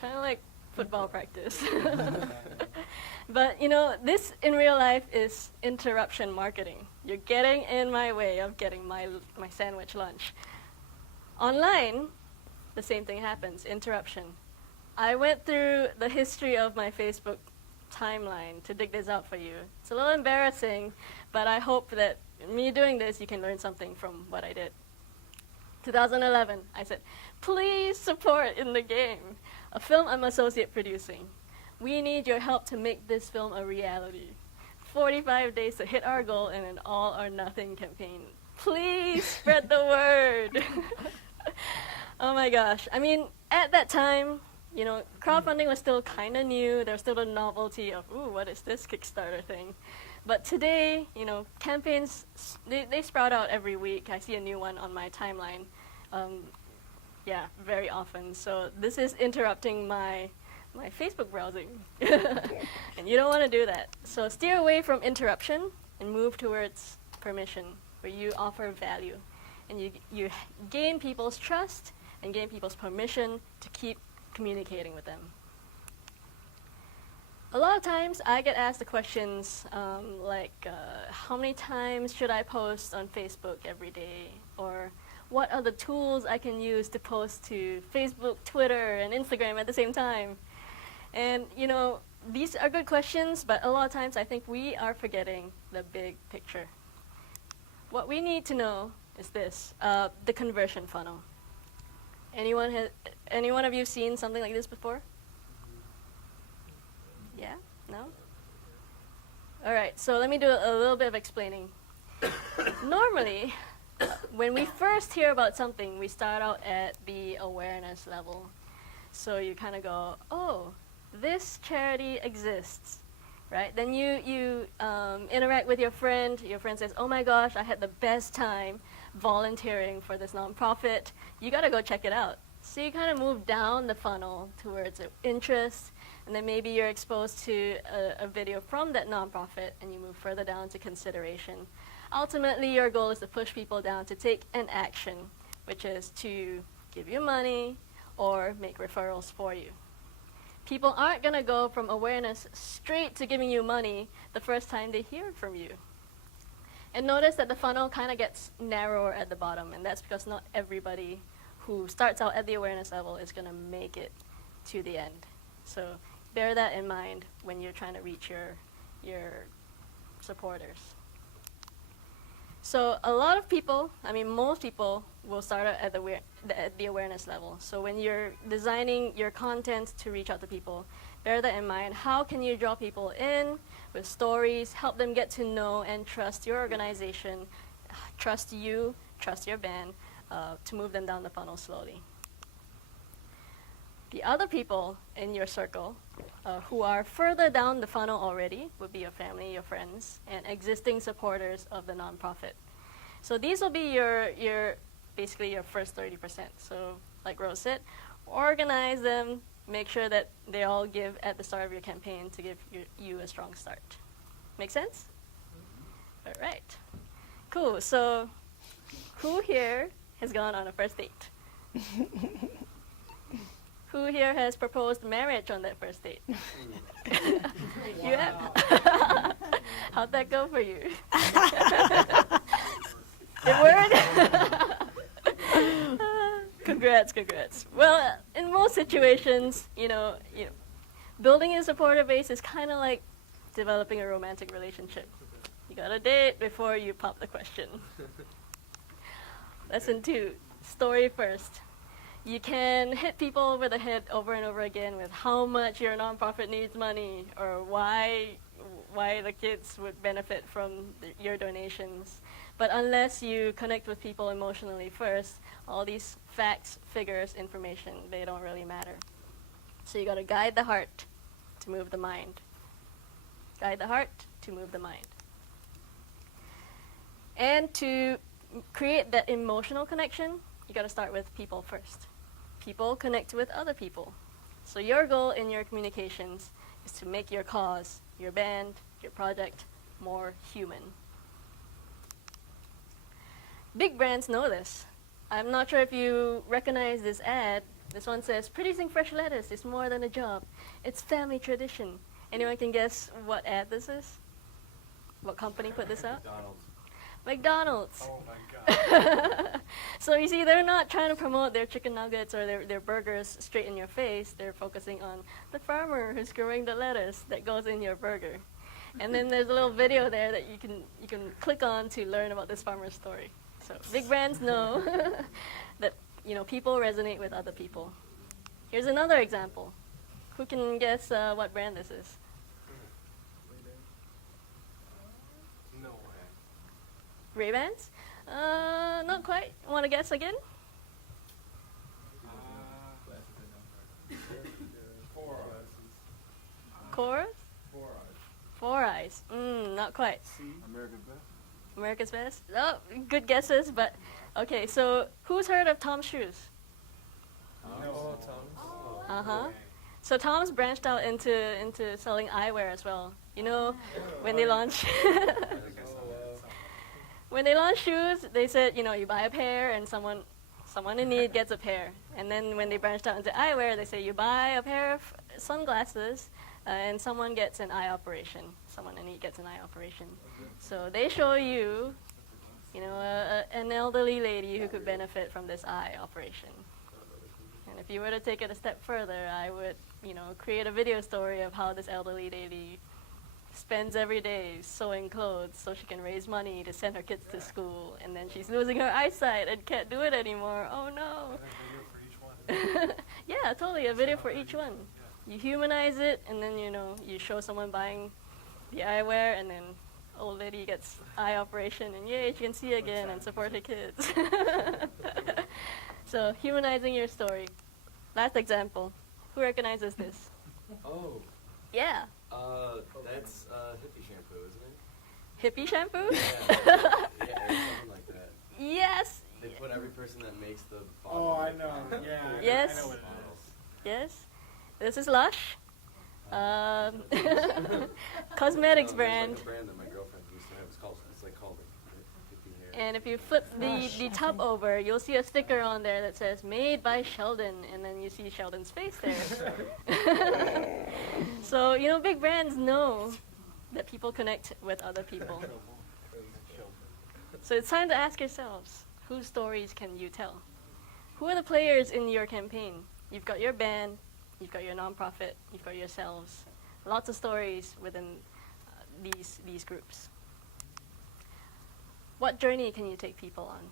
Kind of like football practice. But this in real life is interruption marketing. You're getting in my way of getting my sandwich lunch. Online, the same thing happens, interruption. I went through the history of my Facebook timeline to dig this out for you. It's a little embarrassing, but I hope that me doing this, you can learn something from what I did. 2011, I said, please support In the Game, a film I'm associate producing. We need your help to make this film a reality. 45 days to hit our goal in an all or nothing campaign. Please spread the word. Oh my gosh. I mean, at that time, you know, crowdfunding was still kind of new. There was still the novelty of, ooh, what is this Kickstarter thing? But today, you know, campaigns, they sprout out every week. I see a new one on my timeline. Yeah, very often. So this is interrupting my Facebook browsing. And you don't want to do that. So steer away from interruption and move towards permission, where you offer value. And you gain people's trust and gain people's permission to keep communicating with them. A lot of times I get asked the questions how many times should I post on Facebook every day? Or what are the tools I can use to post to Facebook, Twitter, and Instagram at the same time? And, you know, these are good questions, but a lot of times I think we are forgetting the big picture. What we need to know is this, the conversion funnel. Anyone of you seen something like this before? Yeah? No? All right, so let me do a little bit of explaining. Normally, when we first hear about something, we start out at the awareness level. So you kind of go, oh, this charity exists, right? Then you interact with your friend. Your friend says, oh my gosh, I had the best time volunteering for this nonprofit. You got to go check it out. So you kind of move down the funnel towards interest, and then maybe you're exposed to a video from that nonprofit, and you move further down to consideration. Ultimately, your goal is to push people down to take an action, which is to give you money or make referrals for you. People aren't going to go from awareness straight to giving you money the first time they hear from you. And notice that the funnel kind of gets narrower at the bottom, and that's because not everybody who starts out at the awareness level is going to make it to the end. So bear that in mind when you're trying to reach your supporters. So a lot of people, I mean most people, will start out at the awareness level. So when you're designing your content to reach out to people, bear that in mind. How can you draw people in with stories, help them get to know and trust your organization, trust you, trust your band, to move them down the funnel slowly. The other people in your circle who are further down the funnel already would be your family, your friends, and existing supporters of the nonprofit. So these will be your basically your first 30%. So like Rose said, organize them, make sure that they all give at the start of your campaign to give you a strong start. Make sense? All right. Cool. So who here has gone on a first date? Who here has proposed marriage on that first date? You have? How'd that go for you? It worked? Congrats. Well, in most situations, you know, building a supporter base is kind of like developing a romantic relationship. You gotta date before you pop the question. Lesson 2, story first. You can hit people over the head over and over again with how much your nonprofit needs money or why the kids would benefit from your donations. But unless you connect with people emotionally first, all these facts, figures, information, they don't really matter. So you got to guide the heart to move the mind. Guide the heart to move the mind. And to create that emotional connection, you got to start with people first. People connect with other people. So your goal in your communications is to make your cause, your band, your project more human. Big brands know this. I'm not sure if you recognize this ad. This one says, producing fresh lettuce is more than a job. It's family tradition. Anyone can guess what ad this is? What company put this out? McDonald's. Oh my God. So you see, they're not trying to promote their chicken nuggets or their burgers straight in your face. They're focusing on the farmer who's growing the lettuce that goes in your burger. And then there's a little video there that you can click on to learn about this farmer's story. So big brands know that people resonate with other people. Here's another example. Who can guess what brand this is? No way. Ray-Bans? Not quite. Want to guess again? Four Cora? Four Eyes. Not quite. America's Best. America's Best? Oh, good guesses, but okay. So who's heard of Tom's Shoes? No, Tom. Uh-huh. So Tom's branched out into selling eyewear as well. When they launch when they launch shoes, they said, you buy a pair and someone in need gets a pair. And then when they branched out into eyewear, they say you buy a pair of sunglasses and someone gets an eye operation. Someone in need gets an eye operation. So they show you, an elderly lady who could benefit from this eye operation. And if you were to take it a step further, I would, create a video story of how this elderly lady spends every day sewing clothes so she can raise money to send her kids to school, and then she's losing her eyesight and can't do it anymore. Oh no. And a video for each one. Yeah, totally, a video for each one. You humanize it, and then you show someone buying the eyewear, and then old lady gets eye operation, and yay, she can see again and support her kids. So humanizing your story. Last example. Who recognizes this? Oh, Yeah. that's hippie shampoo, isn't it? Hippie shampoo? Yeah, or something like that. Yes. They put every person that makes the Oh, bottle. I know. Yeah. Yes. I know what it is. Yes. This is Lush. Cosmetics There's brand. like a brand that my girlfriend used to have. It's called hippie hair. And if you flip the tub over, you'll see a sticker on there that says "Made by Sheldon," and then you see Sheldon's face there. So big brands know that people connect with other people. So it's time to ask yourselves, whose stories can you tell? Who are the players in your campaign? You've got your band, you've got your nonprofit, you've got yourselves. Lots of stories within these groups. What journey can you take people on?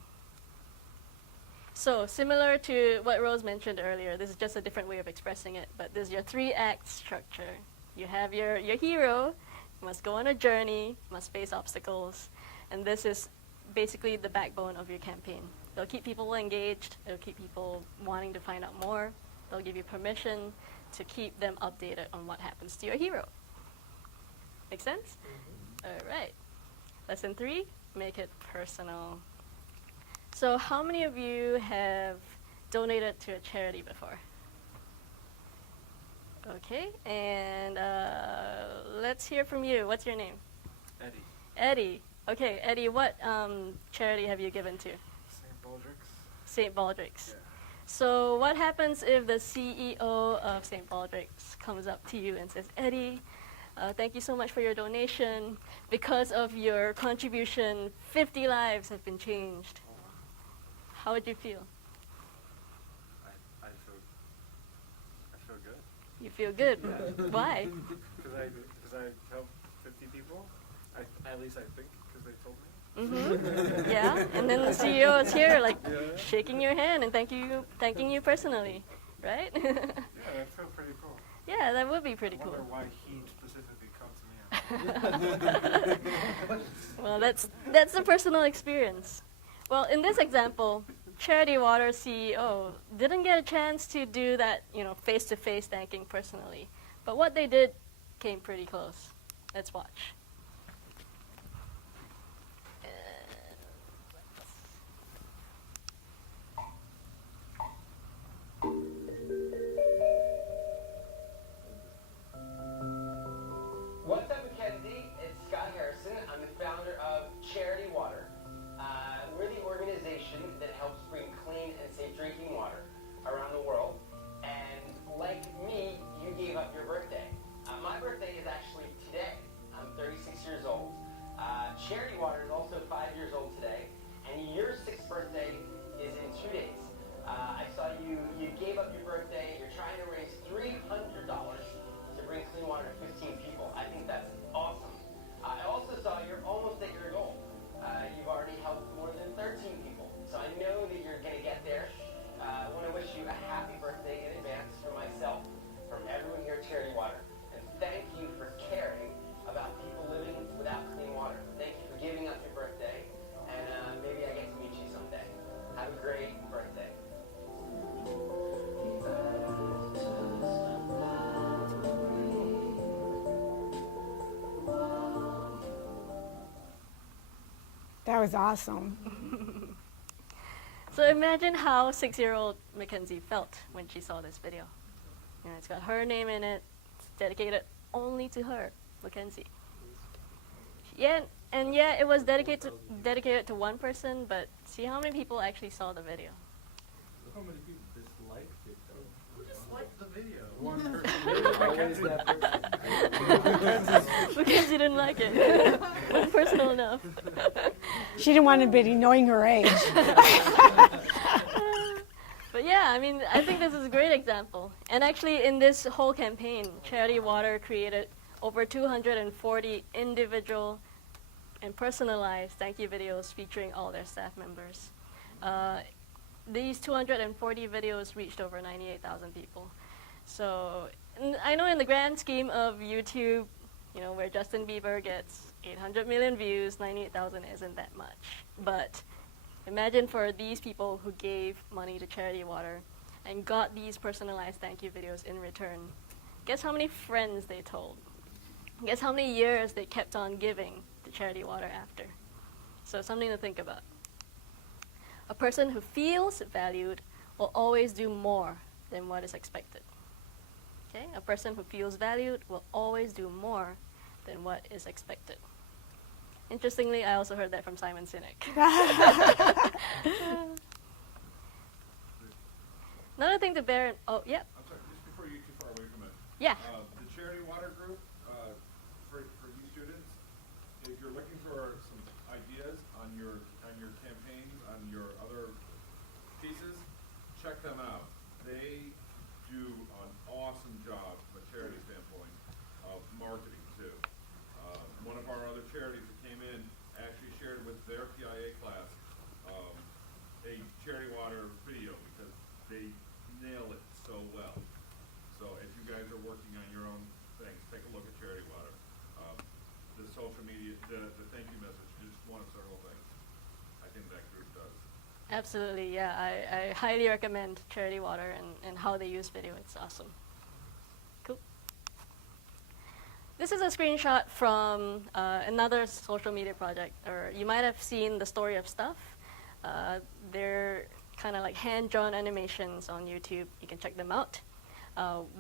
So similar to what Rose mentioned earlier, this is just a different way of expressing it, but this is your 3-act structure. You have your hero, must go on a journey, must face obstacles, and this is basically the backbone of your campaign. They'll keep people engaged, it'll keep people wanting to find out more, they'll give you permission to keep them updated on what happens to your hero. Make sense? All right. Lesson 3, make it personal. So how many of you have donated to a charity before? Okay, and let's hear from you. What's your name? Eddie. Eddie. Okay, Eddie, what charity have you given to? St. Baldrick's. St. Baldrick's. Yeah. So what happens if the CEO of St. Baldrick's comes up to you and says, Eddie, thank you so much for your donation. Because of your contribution, 50 lives have been changed. How would you feel? I feel good. You feel good. Why? Because I helped 50 people. At least I think, because they told me. Mm-hmm. Yeah, and then the CEO is here, like shaking your hand and thanking you personally, right? Yeah, that felt pretty cool. Yeah, that would be pretty I cool. wonder why he specifically come to me. Well, that's a personal experience. Well, in this example, Charity Water CEO didn't get a chance to do that, face-to-face thanking personally. But what they did came pretty close. Let's watch. What's up, Mackenzie? It's Scott Harrison. I'm the founder of Charity Water. We're the organization that helps bring clean and safe drinking water around the world. And like me, you gave up your birthday. My birthday is actually today. I'm 36 That was awesome. So imagine how 6-year-old Mackenzie felt when she saw this video. You know, it's got her name in it. It's dedicated only to her, Mackenzie. Yeah, and yeah, it was dedicated to one person, but see how many people actually saw the video. Look how many people disliked it though. Who disliked the video? One person. Always that person. Mackenzie didn't like it. Personal enough. She didn't want anybody knowing her age. But yeah, I mean, I think this is a great example. And actually, in this whole campaign, Charity Water created over 240 individual and personalized thank you videos featuring all their staff members. These 240 videos reached over 98,000 people. So I know in the grand scheme of YouTube, you know, where Justin Bieber gets 800 million views, 98,000 isn't that much. But imagine for these people who gave money to Charity Water and got these personalized thank you videos in return. Guess how many friends they told? Guess how many years they kept on giving to Charity Water after? So something to think about. A person who feels valued will always do more than what is expected. Okay? A person who feels valued will always do more than what is expected. Interestingly, I also heard that from Simon Sinek. Another thing to bear in, oh, yeah. I'm sorry, just before you get too far away from it. Yeah. The Charity Water Group, for you students, if you're looking for some ideas on your campaigns, on your other pieces, check them out. They do an awesome job from a charity standpoint of marketing too. One of our other charities that came in actually shared with their PIA class a Charity Water video because they nail it so well. So if you guys are working on your own things, take a look at Charity Water. The social media, the thank you message is one of several things I think that group does. Absolutely, yeah. I highly recommend Charity Water and how they use video. It's awesome. Cool. This is a screenshot from another social media project, or you might have seen the Story of Stuff. They're kind of like hand-drawn animations on YouTube. You can check them out.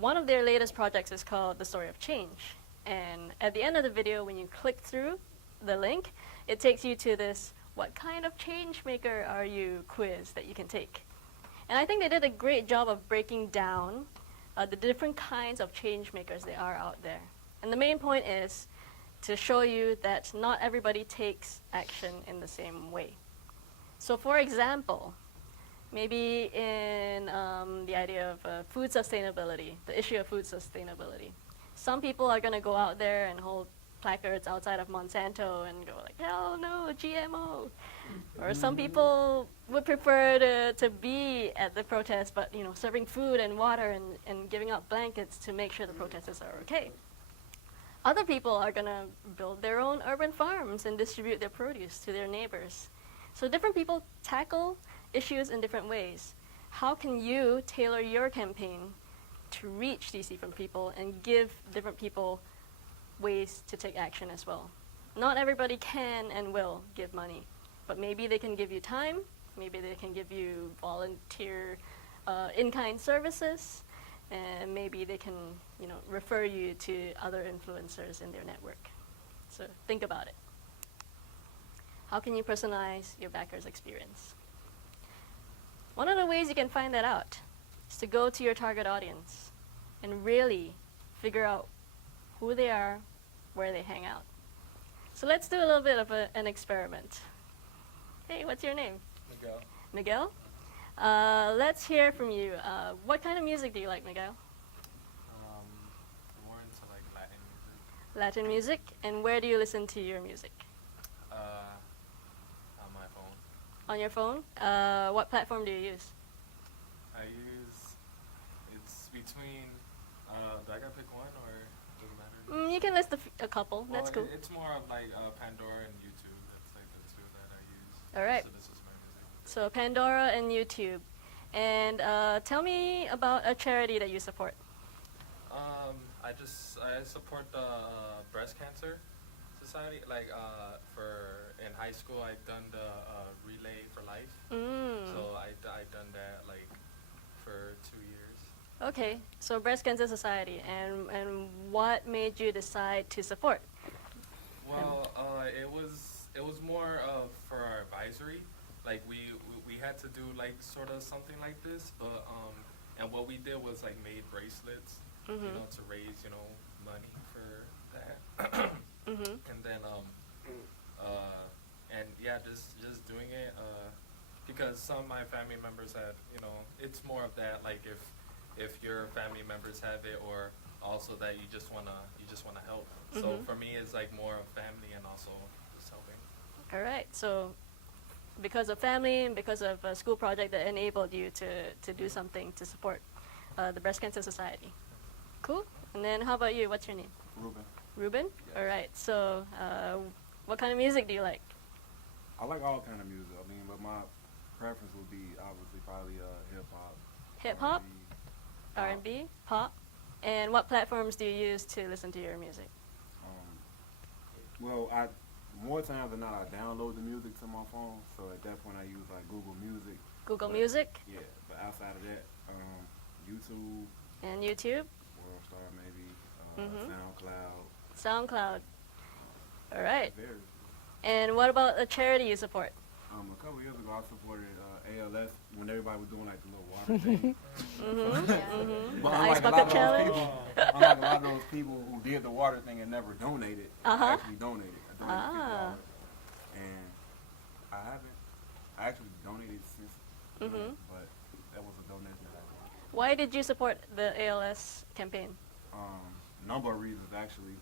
One of their latest projects is called The Story of Change. And at the end of the video, when you click through the link, it takes you to this "What kind of change maker are you?" quiz that you can take. And I think they did a great job of breaking down the different kinds of change makers there are out there. And the main point is to show you that not everybody takes action in the same way. So for example, maybe in the idea of food sustainability, the issue of food sustainability. Some people are going to go out there and hold placards outside of Monsanto and go like, hell no, GMO. Or some people would prefer to be at the protest, but you know, serving food and water and giving out blankets to make sure the protesters are okay. Other people are going to build their own urban farms and distribute their produce to their neighbors. So different people tackle issues in different ways. How can you tailor your campaign to reach these different people and give different people ways to take action as well? Not everybody can and will give money, but maybe they can give you time, maybe they can give you volunteer in-kind services, and maybe they can, you know, refer you to other influencers in their network. So think about it. How can you personalize your backer's experience? One of the ways you can find that out is to go to your target audience and really figure out who they are, where they hang out. So let's do a little bit of an experiment. Hey, what's your name? Miguel. Miguel? Let's hear from you. What kind of music do you like, Miguel? More into like Latin music. Latin music? And where do you listen to your music? On my phone. On your phone? What platform do you use? It's between, do I gotta pick one or does it matter? You can list a couple. Well, That's cool. It's more of like Pandora and YouTube. That's like the two that I use. All right. So this is my music. So Pandora and YouTube. And tell me about a charity that you support. I support the breast cancer Society, like for in high school, I done the Relay for Life. Mm. So I done that like for 2 years. Okay, so Breast Cancer Society, and what made you decide to support? Well, it was more of for our advisory. Like we had to do like sort of something like this, but and what we did was like made bracelets, you know, to raise money for that. And then and yeah, just doing it because some of my family members have, it's more of that, like if your family members have it, or also that you just wanna help. So for me, it's like more of family and also just helping. All right, so because of family and because of a school project that enabled you to do something to support the Breast Cancer Society. Cool. And then how about you? What's your name? Ruben. Ruben? Yes. All right, so what kind of music do you like? I like all kind of music. I mean, but my preference would be obviously probably hip hop. Hip hop, R&B, R&B, pop. And what platforms do you use to listen to your music? Well, more times than not, I download the music to my phone. So at that point, I use like Google Music. Google But- Music Yeah, but outside of that, YouTube, and YouTube, Worldstar maybe, Mhm. SoundCloud. SoundCloud. All right. Varies. And what about a charity you support? A couple years ago, I supported ALS when everybody was doing like the little water thing. The But Ice unlike a lot Bucket of those Challenge? people, unlike a lot of those people who did the water thing and never donated, Uh-huh. I actually donated. I donated Ah. $50, and I actually donated since, then, but that was a donation that I wanted. Why did you support the ALS campaign? Number of reasons actually.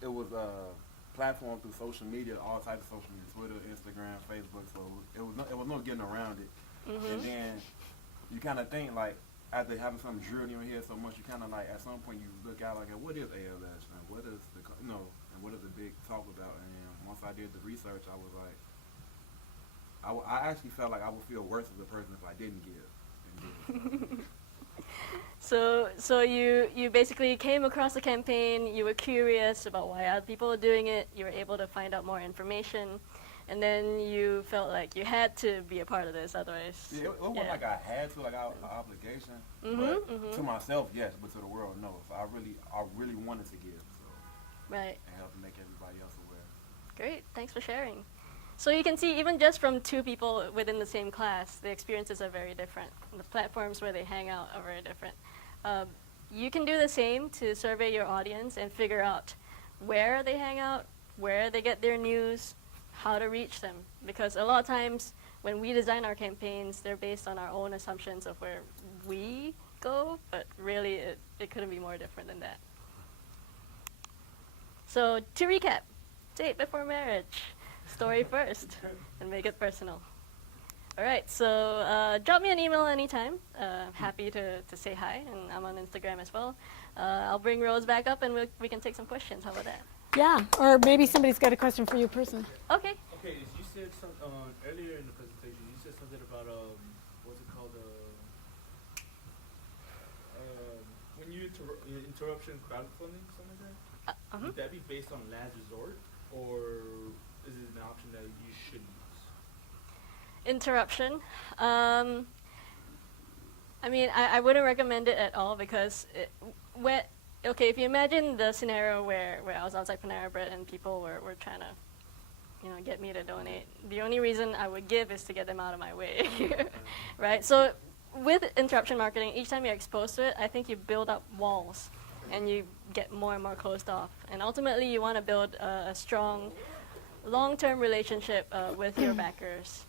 It was a platform through social media, all types of social media, Twitter, Instagram, Facebook. So it was no getting around it. And then you kind of think like after having something drilled in your head so much, you kind of like at some point you look out like, what is ALS and what is and what is the big talk about? And then once I did the research, I was like, I actually felt like I would feel worse as a person if I didn't give. And give. So you basically came across the campaign, you were curious about why other people were doing it, you were able to find out more information, and then you felt like you had to be a part of this, otherwise. Yeah, it wasn't like I had to, like an obligation. But to myself, yes, but to the world, no. So I really wanted to give, so Right. and help make everybody else aware. Great, thanks for sharing. So you can see, even just from two people within the same class, the experiences are very different. The platforms where they hang out are very different. You can do the same to survey your audience and figure out where they hang out, where they get their news, how to reach them. Because a lot of times when we design our campaigns, they're based on our own assumptions of where we go, but really it couldn't be more different than that. So to recap, date before marriage. Story first, and make it personal. All right, so drop me an email anytime. Happy to say hi, and I'm on Instagram as well. I'll bring Rose back up, and we can take some questions. How about that? Yeah, or maybe somebody's got a question for you personally. Okay. Okay, you said earlier in the presentation, you said something about, what's it called, when you interruption crowdfunding, something like that? Would that be based on last resort, or is it an option that you should use? Interruption. I mean, I wouldn't recommend it at all because if you imagine the scenario where I was outside Panera Bread and people were trying to, get me to donate, the only reason I would give is to get them out of my way, right? So with interruption marketing, each time you're exposed to it, I think you build up walls and you get more and more closed off. And ultimately, you want to build a strong, long-term relationship with your backers.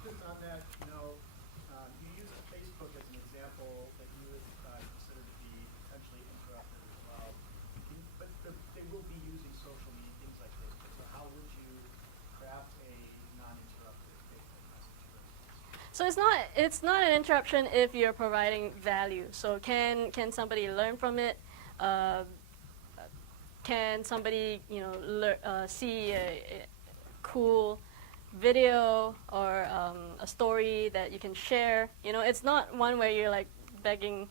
Just on that, you used Facebook as an example that you would consider to be potentially interrupted as well. But they will be using social media, things like this. So how would you craft a non-interrupted Facebook message, for instance? So it's not an interruption if you're providing value. So can somebody learn from it? Can somebody see a cool video or a story that you can share? It's not one where you're like begging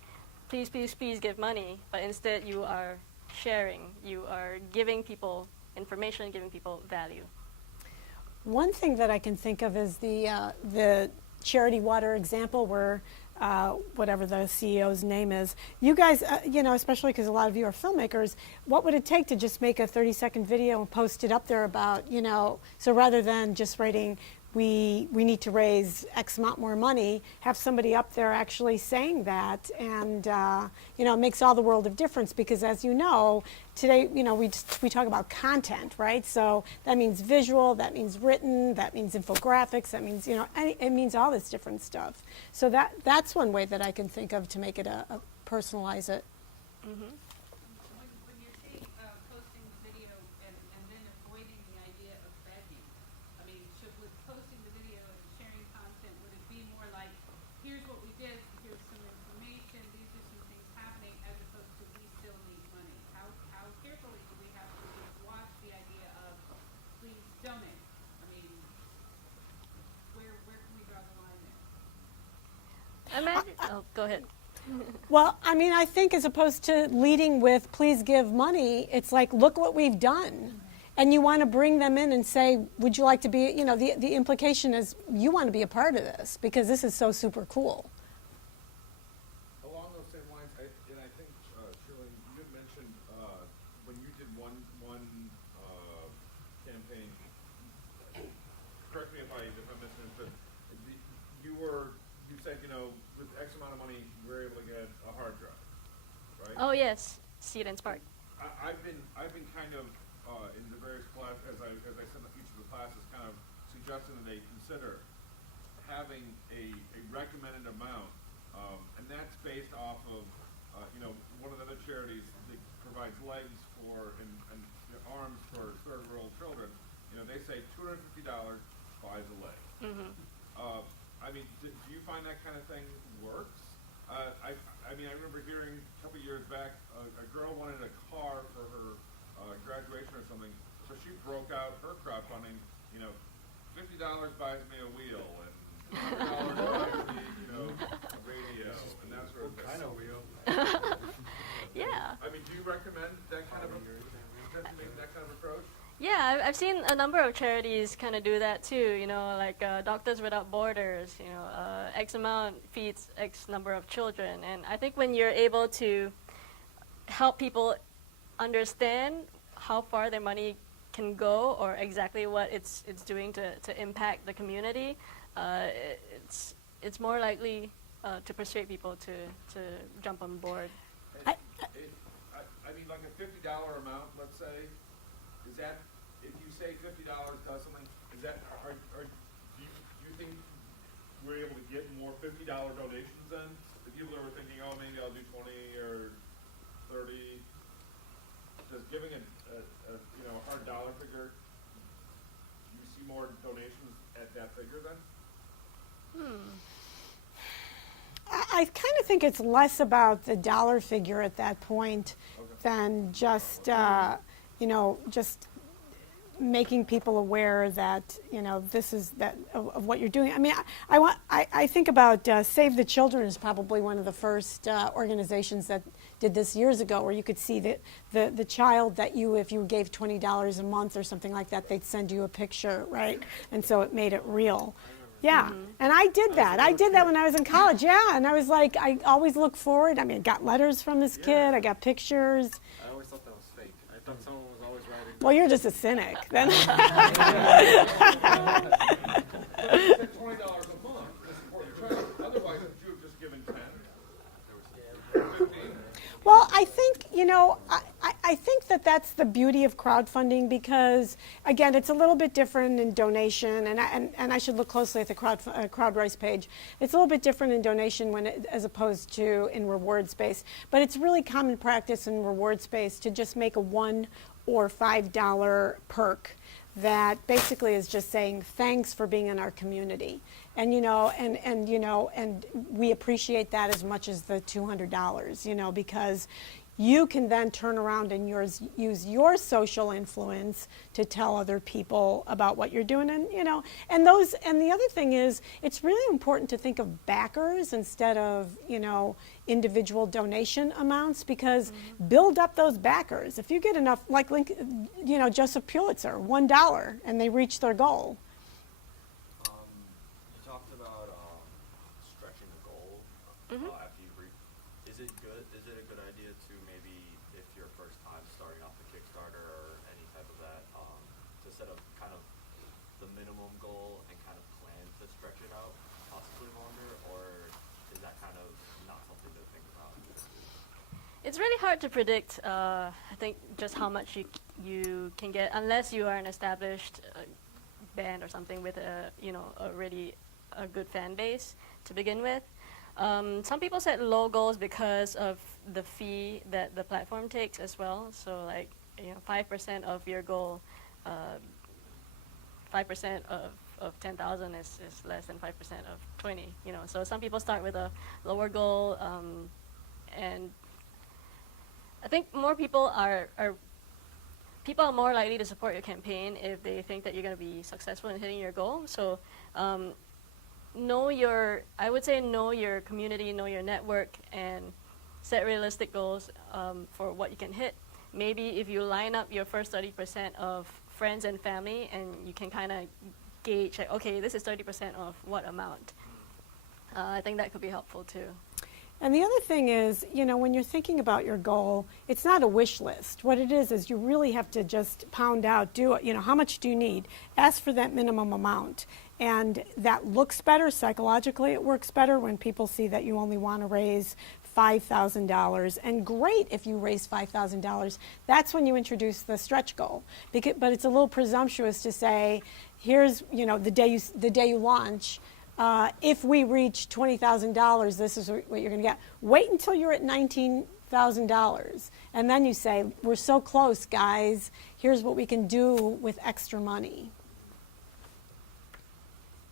please, please, please give money, but instead you are sharing, you are giving people information, giving people value. One thing that I can think of is the charity water example where whatever the CEO's name is, you guys, especially because a lot of you are filmmakers, what would it take to just make a 30-second video and post it up there about, so rather than just writing, we need to raise X amount more money, have somebody up there actually saying that, and it makes all the world of difference, because as you know, today, we talk about content, right? So that means visual, that means written, that means infographics, that means, it means all this different stuff. So that's one way that I can think of to make it personalize it. Mm-hmm. When you're saying posting the video and then avoiding the idea of begging, I mean, with posting the video and sharing content, would it be more like, here's what we did, here's some information, these are some things happening, as opposed to we still need money? How carefully do we have to just watch the idea of please donate? I mean, where can we draw the line there? Go ahead. Well, I mean, I think as opposed to leading with please give money, it's like, look what we've done. And you want to bring them in and say, would you like to be, the implication is you want to be a part of this because this is so super cool. Along those same lines, I think, Shirley, you had mentioned when you did one campaign, correct me if I'm missing it, but you said, with X amount of money, we were able to get a hard drive, right? Oh yes, Seed and Spark. I've been kind of in the various classes, as I send each of the classes, kind of suggesting that they consider having a recommended amount, and that's based off of one of the other charities that provides legs for and arms for third-world children. They say $250 buys a leg. Mm-hmm. I mean, do you find that kind of thing works? I remember hearing a couple years back, a girl wanted a car for her graduation or something, so she broke out her crowdfunding. $50 buys me a wheel, and $100 buys me, a radio, and that sort of thing. Kind of wheel. Yeah. I mean, do you recommend that kind of approach? Yeah, I've seen a number of charities kind of do that too, like Doctors Without Borders, X amount feeds X number of children. And I think when you're able to help people understand how far their money can go or exactly what it's doing to impact the community, it's more likely to persuade people to jump on board. I mean, like a $50 amount, let's say, is that, if you say $50 does something, is that, do you think we're able to get more $50 donations then? The people that were thinking, oh, maybe I'll do 20 or 30, does giving a hard dollar figure, do you see more donations at that figure then? I kind of think it's less about the dollar figure at that point than just, just making people aware that, this is that of what you're doing. I mean, I think about Save the Children is probably one of the first organizations that did this years ago, where you could see the child that if you gave $20 a month or something like that, they'd send you a picture, right? And so it made it real. Yeah, and I did that. I did that when I was in college, yeah, and I was like, I always look forward. I mean, I got letters from this kid, I got pictures. I always thought that was fake. I thought someone was always writing. Well, you're just a cynic, then. $20 a month to support your child. Otherwise, if you have just given 10, 15. Well, I think, I think that's the beauty of crowdfunding, because, again, it's a little bit different in donation, and I should look closely at the CrowdRise page. It's a little bit different in donation as opposed to in reward space. But it's really common practice in reward space to just make a $1 or $5 perk that basically is just saying thanks for being in our community. And and we appreciate that as much as the $200, because you can then turn around and use your social influence to tell other people about what you're doing. And, and the other thing is, it's really important to think of backers instead of, individual donation amounts, because build up those backers. If you get enough, like Joseph Pulitzer, $1, and they reach their goal. You talked about stretching the goal after you reach. Is it a good idea to maybe, if you're first time starting off the Kickstarter or any type of that, to set up kind of the minimum goal and kind of plan to stretch it out possibly longer, or is that kind of not something to think about? It's really hard to predict, I think, just how much you can get, unless you are an established band or something with a good fan base to begin with. Some people set low goals because of the fee that the platform takes as well. So 5% of your goal, 5% of 10,000 is less than 5% of 20. So some people start with a lower goal, and I think more people are more likely to support your campaign if they think that you're going to be successful in hitting your goal. So know your community, know your network, and set realistic goals for what you can hit. Maybe if you line up your first 30% of friends and family, and you can kind of gauge, okay, this is 30% of what amount. I think that could be helpful too. And the other thing is, when you're thinking about your goal, it's not a wish list. What it is you really have to just pound out, how much do you need? Ask for that minimum amount. And that looks better psychologically. It works better when people see that you only want to raise $5,000. And great if you raise $5,000. That's when you introduce the stretch goal. But it's a little presumptuous to say, here's, the day you launch, if we reach $20,000, this is what you're going to get. Wait until you're at $19,000, and then you say, we're so close, guys. Here's what we can do with extra money.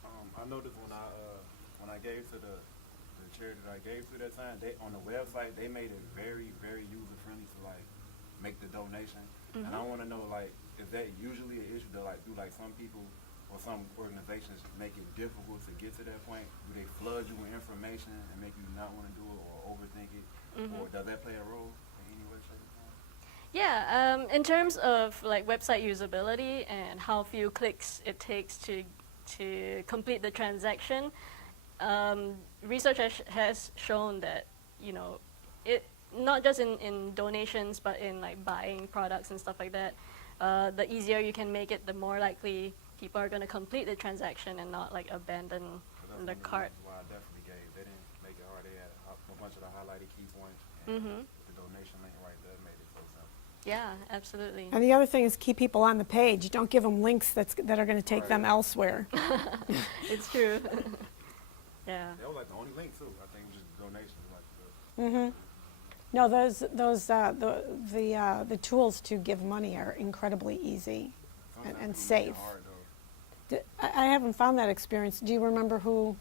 I noticed when I gave to the charity that I gave to that time, on the website they made it very, very user friendly to make the donation. And I want to know is that usually an issue that do some people or some organizations make it difficult to get to that point? Do they flood you with information and make you not want to do it or overthink it? Or does that play a role in any way, shape, or form? Yeah, in terms of website usability and how few clicks it takes to complete the transaction, research has shown that it not just in donations but in buying products and stuff like that. The easier you can make it, the more likely people are going to complete the transaction and not abandon the cart. That's why I definitely gave. They didn't make it hard. They had a bunch of the highlighted key points. And the donation link right there made it so simple. Yeah, absolutely. And the other thing is keep people on the page. Don't give them links that are going to take them elsewhere. It's true. Yeah. That was the only link too. I think it was just donations. No, the tools to give money are incredibly easy and safe. Hard, I haven't found that experience. Do you remember who?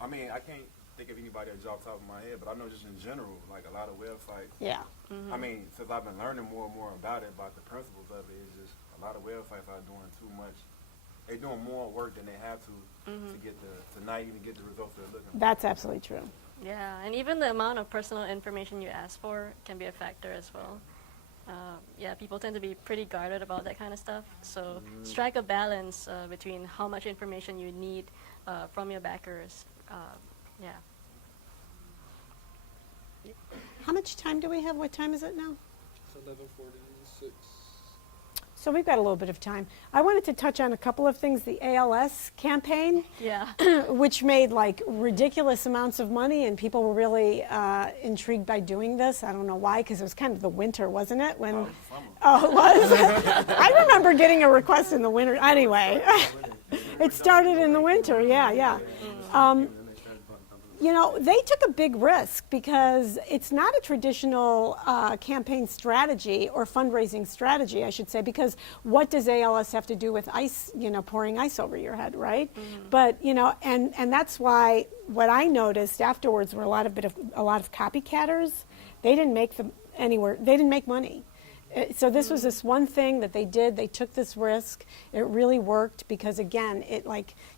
I mean, I can't think of anybody that's off the top of my head, but I know just in general, a lot of websites. Yeah. I mean, since I've been learning more and more about it, about the principles of it, it's just a lot of websites are doing too much. They're doing more work than they have to to not even get the results they're looking for. That's absolutely true. Yeah, and even the amount of personal information you ask for can be a factor as well. People tend to be pretty guarded about that kind of stuff. So strike a balance between how much information you need from your backers. How much time do we have? What time is it now? It's 11:46. So we've got a little bit of time. I wanted to touch on a couple of things. The ALS campaign, which made ridiculous amounts of money, and people were really intrigued by doing this. I don't know why, because it was kind of the winter, wasn't it? When it was. I remember getting a request in the winter. Anyway, it started in the winter. Yeah. They took a big risk because it's not a traditional campaign strategy or fundraising strategy, I should say, because what does ALS have to do with ice, pouring ice over your head, right? But, and that's why what I noticed afterwards were a lot of copycatters They didn't make them anywhere. They didn't make money. So this was this one thing that they did. They took this risk. It really worked because, again,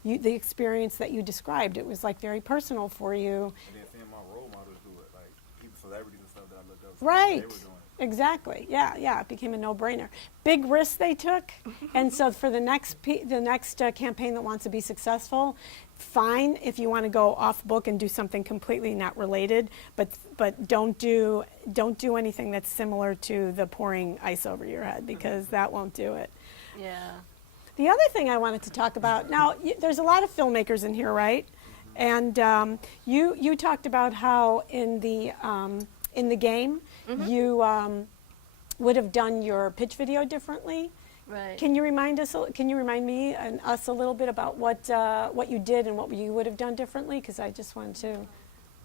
the experience that you described, it was like very personal for you. And then seeing my role models do it, like people, celebrities and stuff that I looked up to, Right. they were doing it. Exactly. Yeah. It became a no-brainer. Big risk they took, and so for the next campaign that wants to be successful, fine if you want to go off book and do something completely not related, but don't do anything that's similar to the pouring ice over your head, because that won't do it. Yeah. The other thing I wanted to talk about, now there's a lot of filmmakers in here, right? And you talked about how in the game you would have done your pitch video differently. Right. Can you remind me and us a little bit about what you did and what you would have done differently? Because I just wanted to.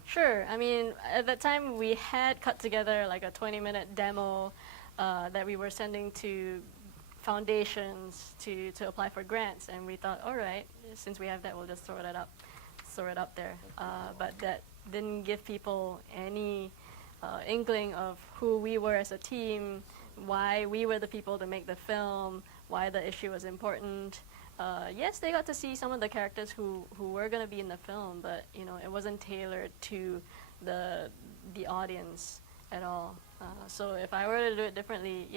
Sure. I mean, at that time we had cut together like a 20-minute demo that we were sending to foundations to apply for grants, and we thought, all right, since we have that, we'll just throw it up there. But that didn't give people any inkling of who we were as a team, why we were the people to make the film, why the issue was important. Yes, they got to see some of the characters who were going to be in the film, but it wasn't tailored to the audience at all. So if I were to do it differently,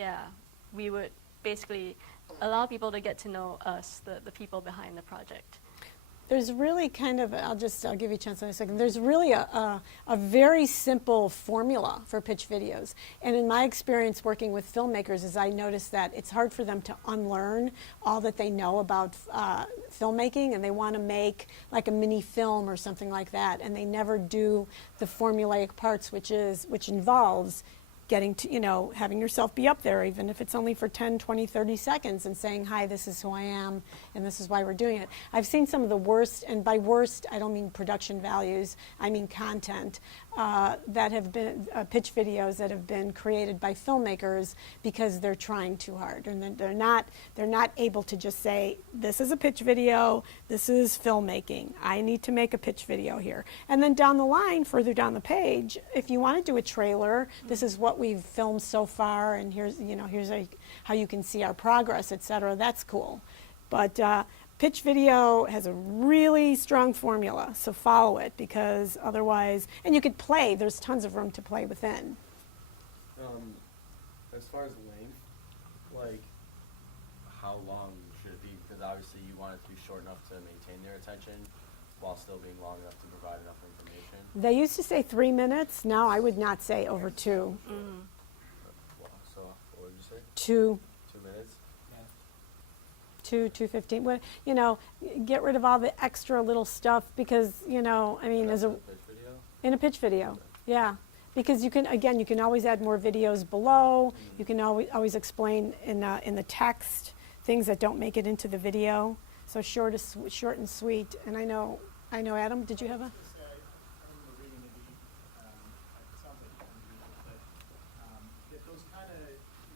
we would basically allow people to get to know us, the people behind the project. There's really kind of, I'll give you a chance in a second. There's really a very simple formula for pitch videos. And in my experience working with filmmakers is I noticed that it's hard for them to unlearn all that they know about filmmaking, and they want to make like a mini film or something like that, and they never do the formulaic parts, which involves getting to, having yourself be up there, even if it's only for 10, 20, 30 seconds, and saying, hi, this is who I am, and this is why we're doing it. I've seen some of the worst, and by worst, I don't mean production values, I mean content, that have been pitch videos that have been created by filmmakers because they're trying too hard, and they're not able to just say, this is a pitch video, this is filmmaking, I need to make a pitch video here. And then down the line, further down the page, if you want to do a trailer, this is what we've filmed so far, and here's how you can see our progress, etc. That's cool. But pitch video has a really strong formula, so follow it, because otherwise, and you could play, there's tons of room to play within. As far as length, like how long should it be? Because obviously you want it to be short enough to maintain their attention while still being long enough to provide enough information. They used to say 3 minutes. Now I would not say over 2. So what would you say? 2. 2 minutes? 2:15. Well, get rid of all the extra little stuff, because I mean, As a pitch video? in a pitch video, yeah, because you can always add more videos below. You can always explain in the text things that don't make it into the video. So short and sweet. And I know, Adam, did you have a? I remember reading maybe, it sounds like that those kind of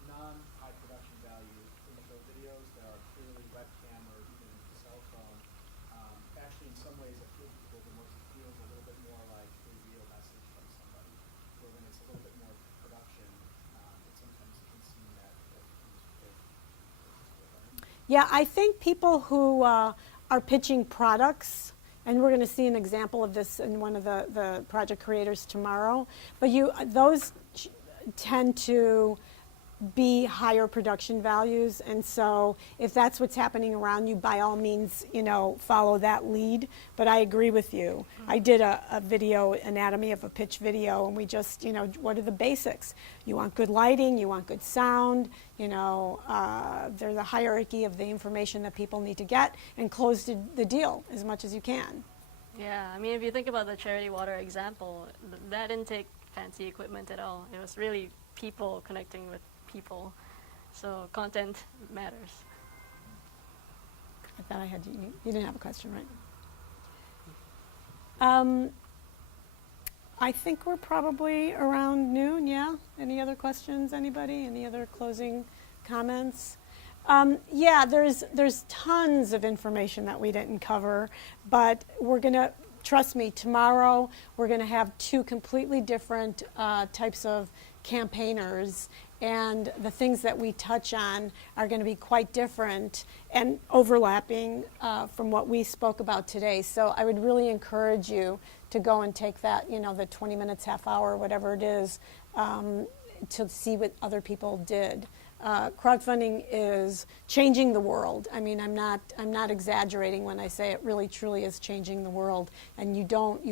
non-high production value intro videos that are clearly webcam or even cell phone, actually in some ways appeal to people the most. It feels a little bit more like a real message from somebody. Where when it's a little bit more production, it sometimes can seem that becomes fake. Yeah, I think people who are pitching products, and we're going to see an example of this in one of the project creators tomorrow, but those tend to be higher production values, and so if that's what's happening around you, by all means, follow that lead. But I agree with you. I did a video, anatomy of a pitch video, and we just, what are the basics? You want good lighting, you want good sound, there's a hierarchy of the information that people need to get, and close the deal as much as you can. Yeah, I mean, if you think about the charity water example, that didn't take fancy equipment at all. It was really people connecting with people. So content matters. I thought I had you didn't have a question, right? I think we're probably around noon, yeah? Any other questions, anybody? Any other closing comments? Yeah, there's tons of information that we didn't cover, but we're going to trust me, tomorrow we're going to have two completely different types of campaigners, and the things that we touch on are going to be quite different and overlapping from what we spoke about today. So I would really encourage you to go and take that, the 20 minutes, half hour, whatever it is, to see what other people did. Crowdfunding is changing the world. I mean, I'm not exaggerating when I say it really truly is changing the world. And you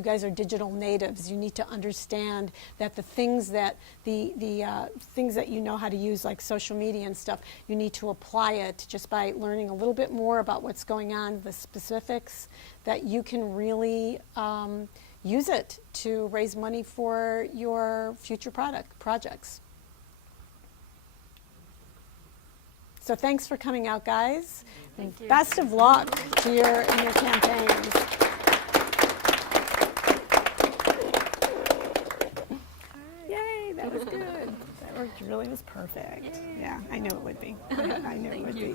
guys are digital natives. You need to understand that the things that things that you know how to use, like social media and stuff, you need to apply it just by learning a little bit more about what's going on, the specifics, that you can really use it to raise money for your future projects. So thanks for coming out, guys. Thank you. Best of luck in your campaigns. Yay, that was good. That really was perfect. Yeah, I knew it would be. I knew it would be.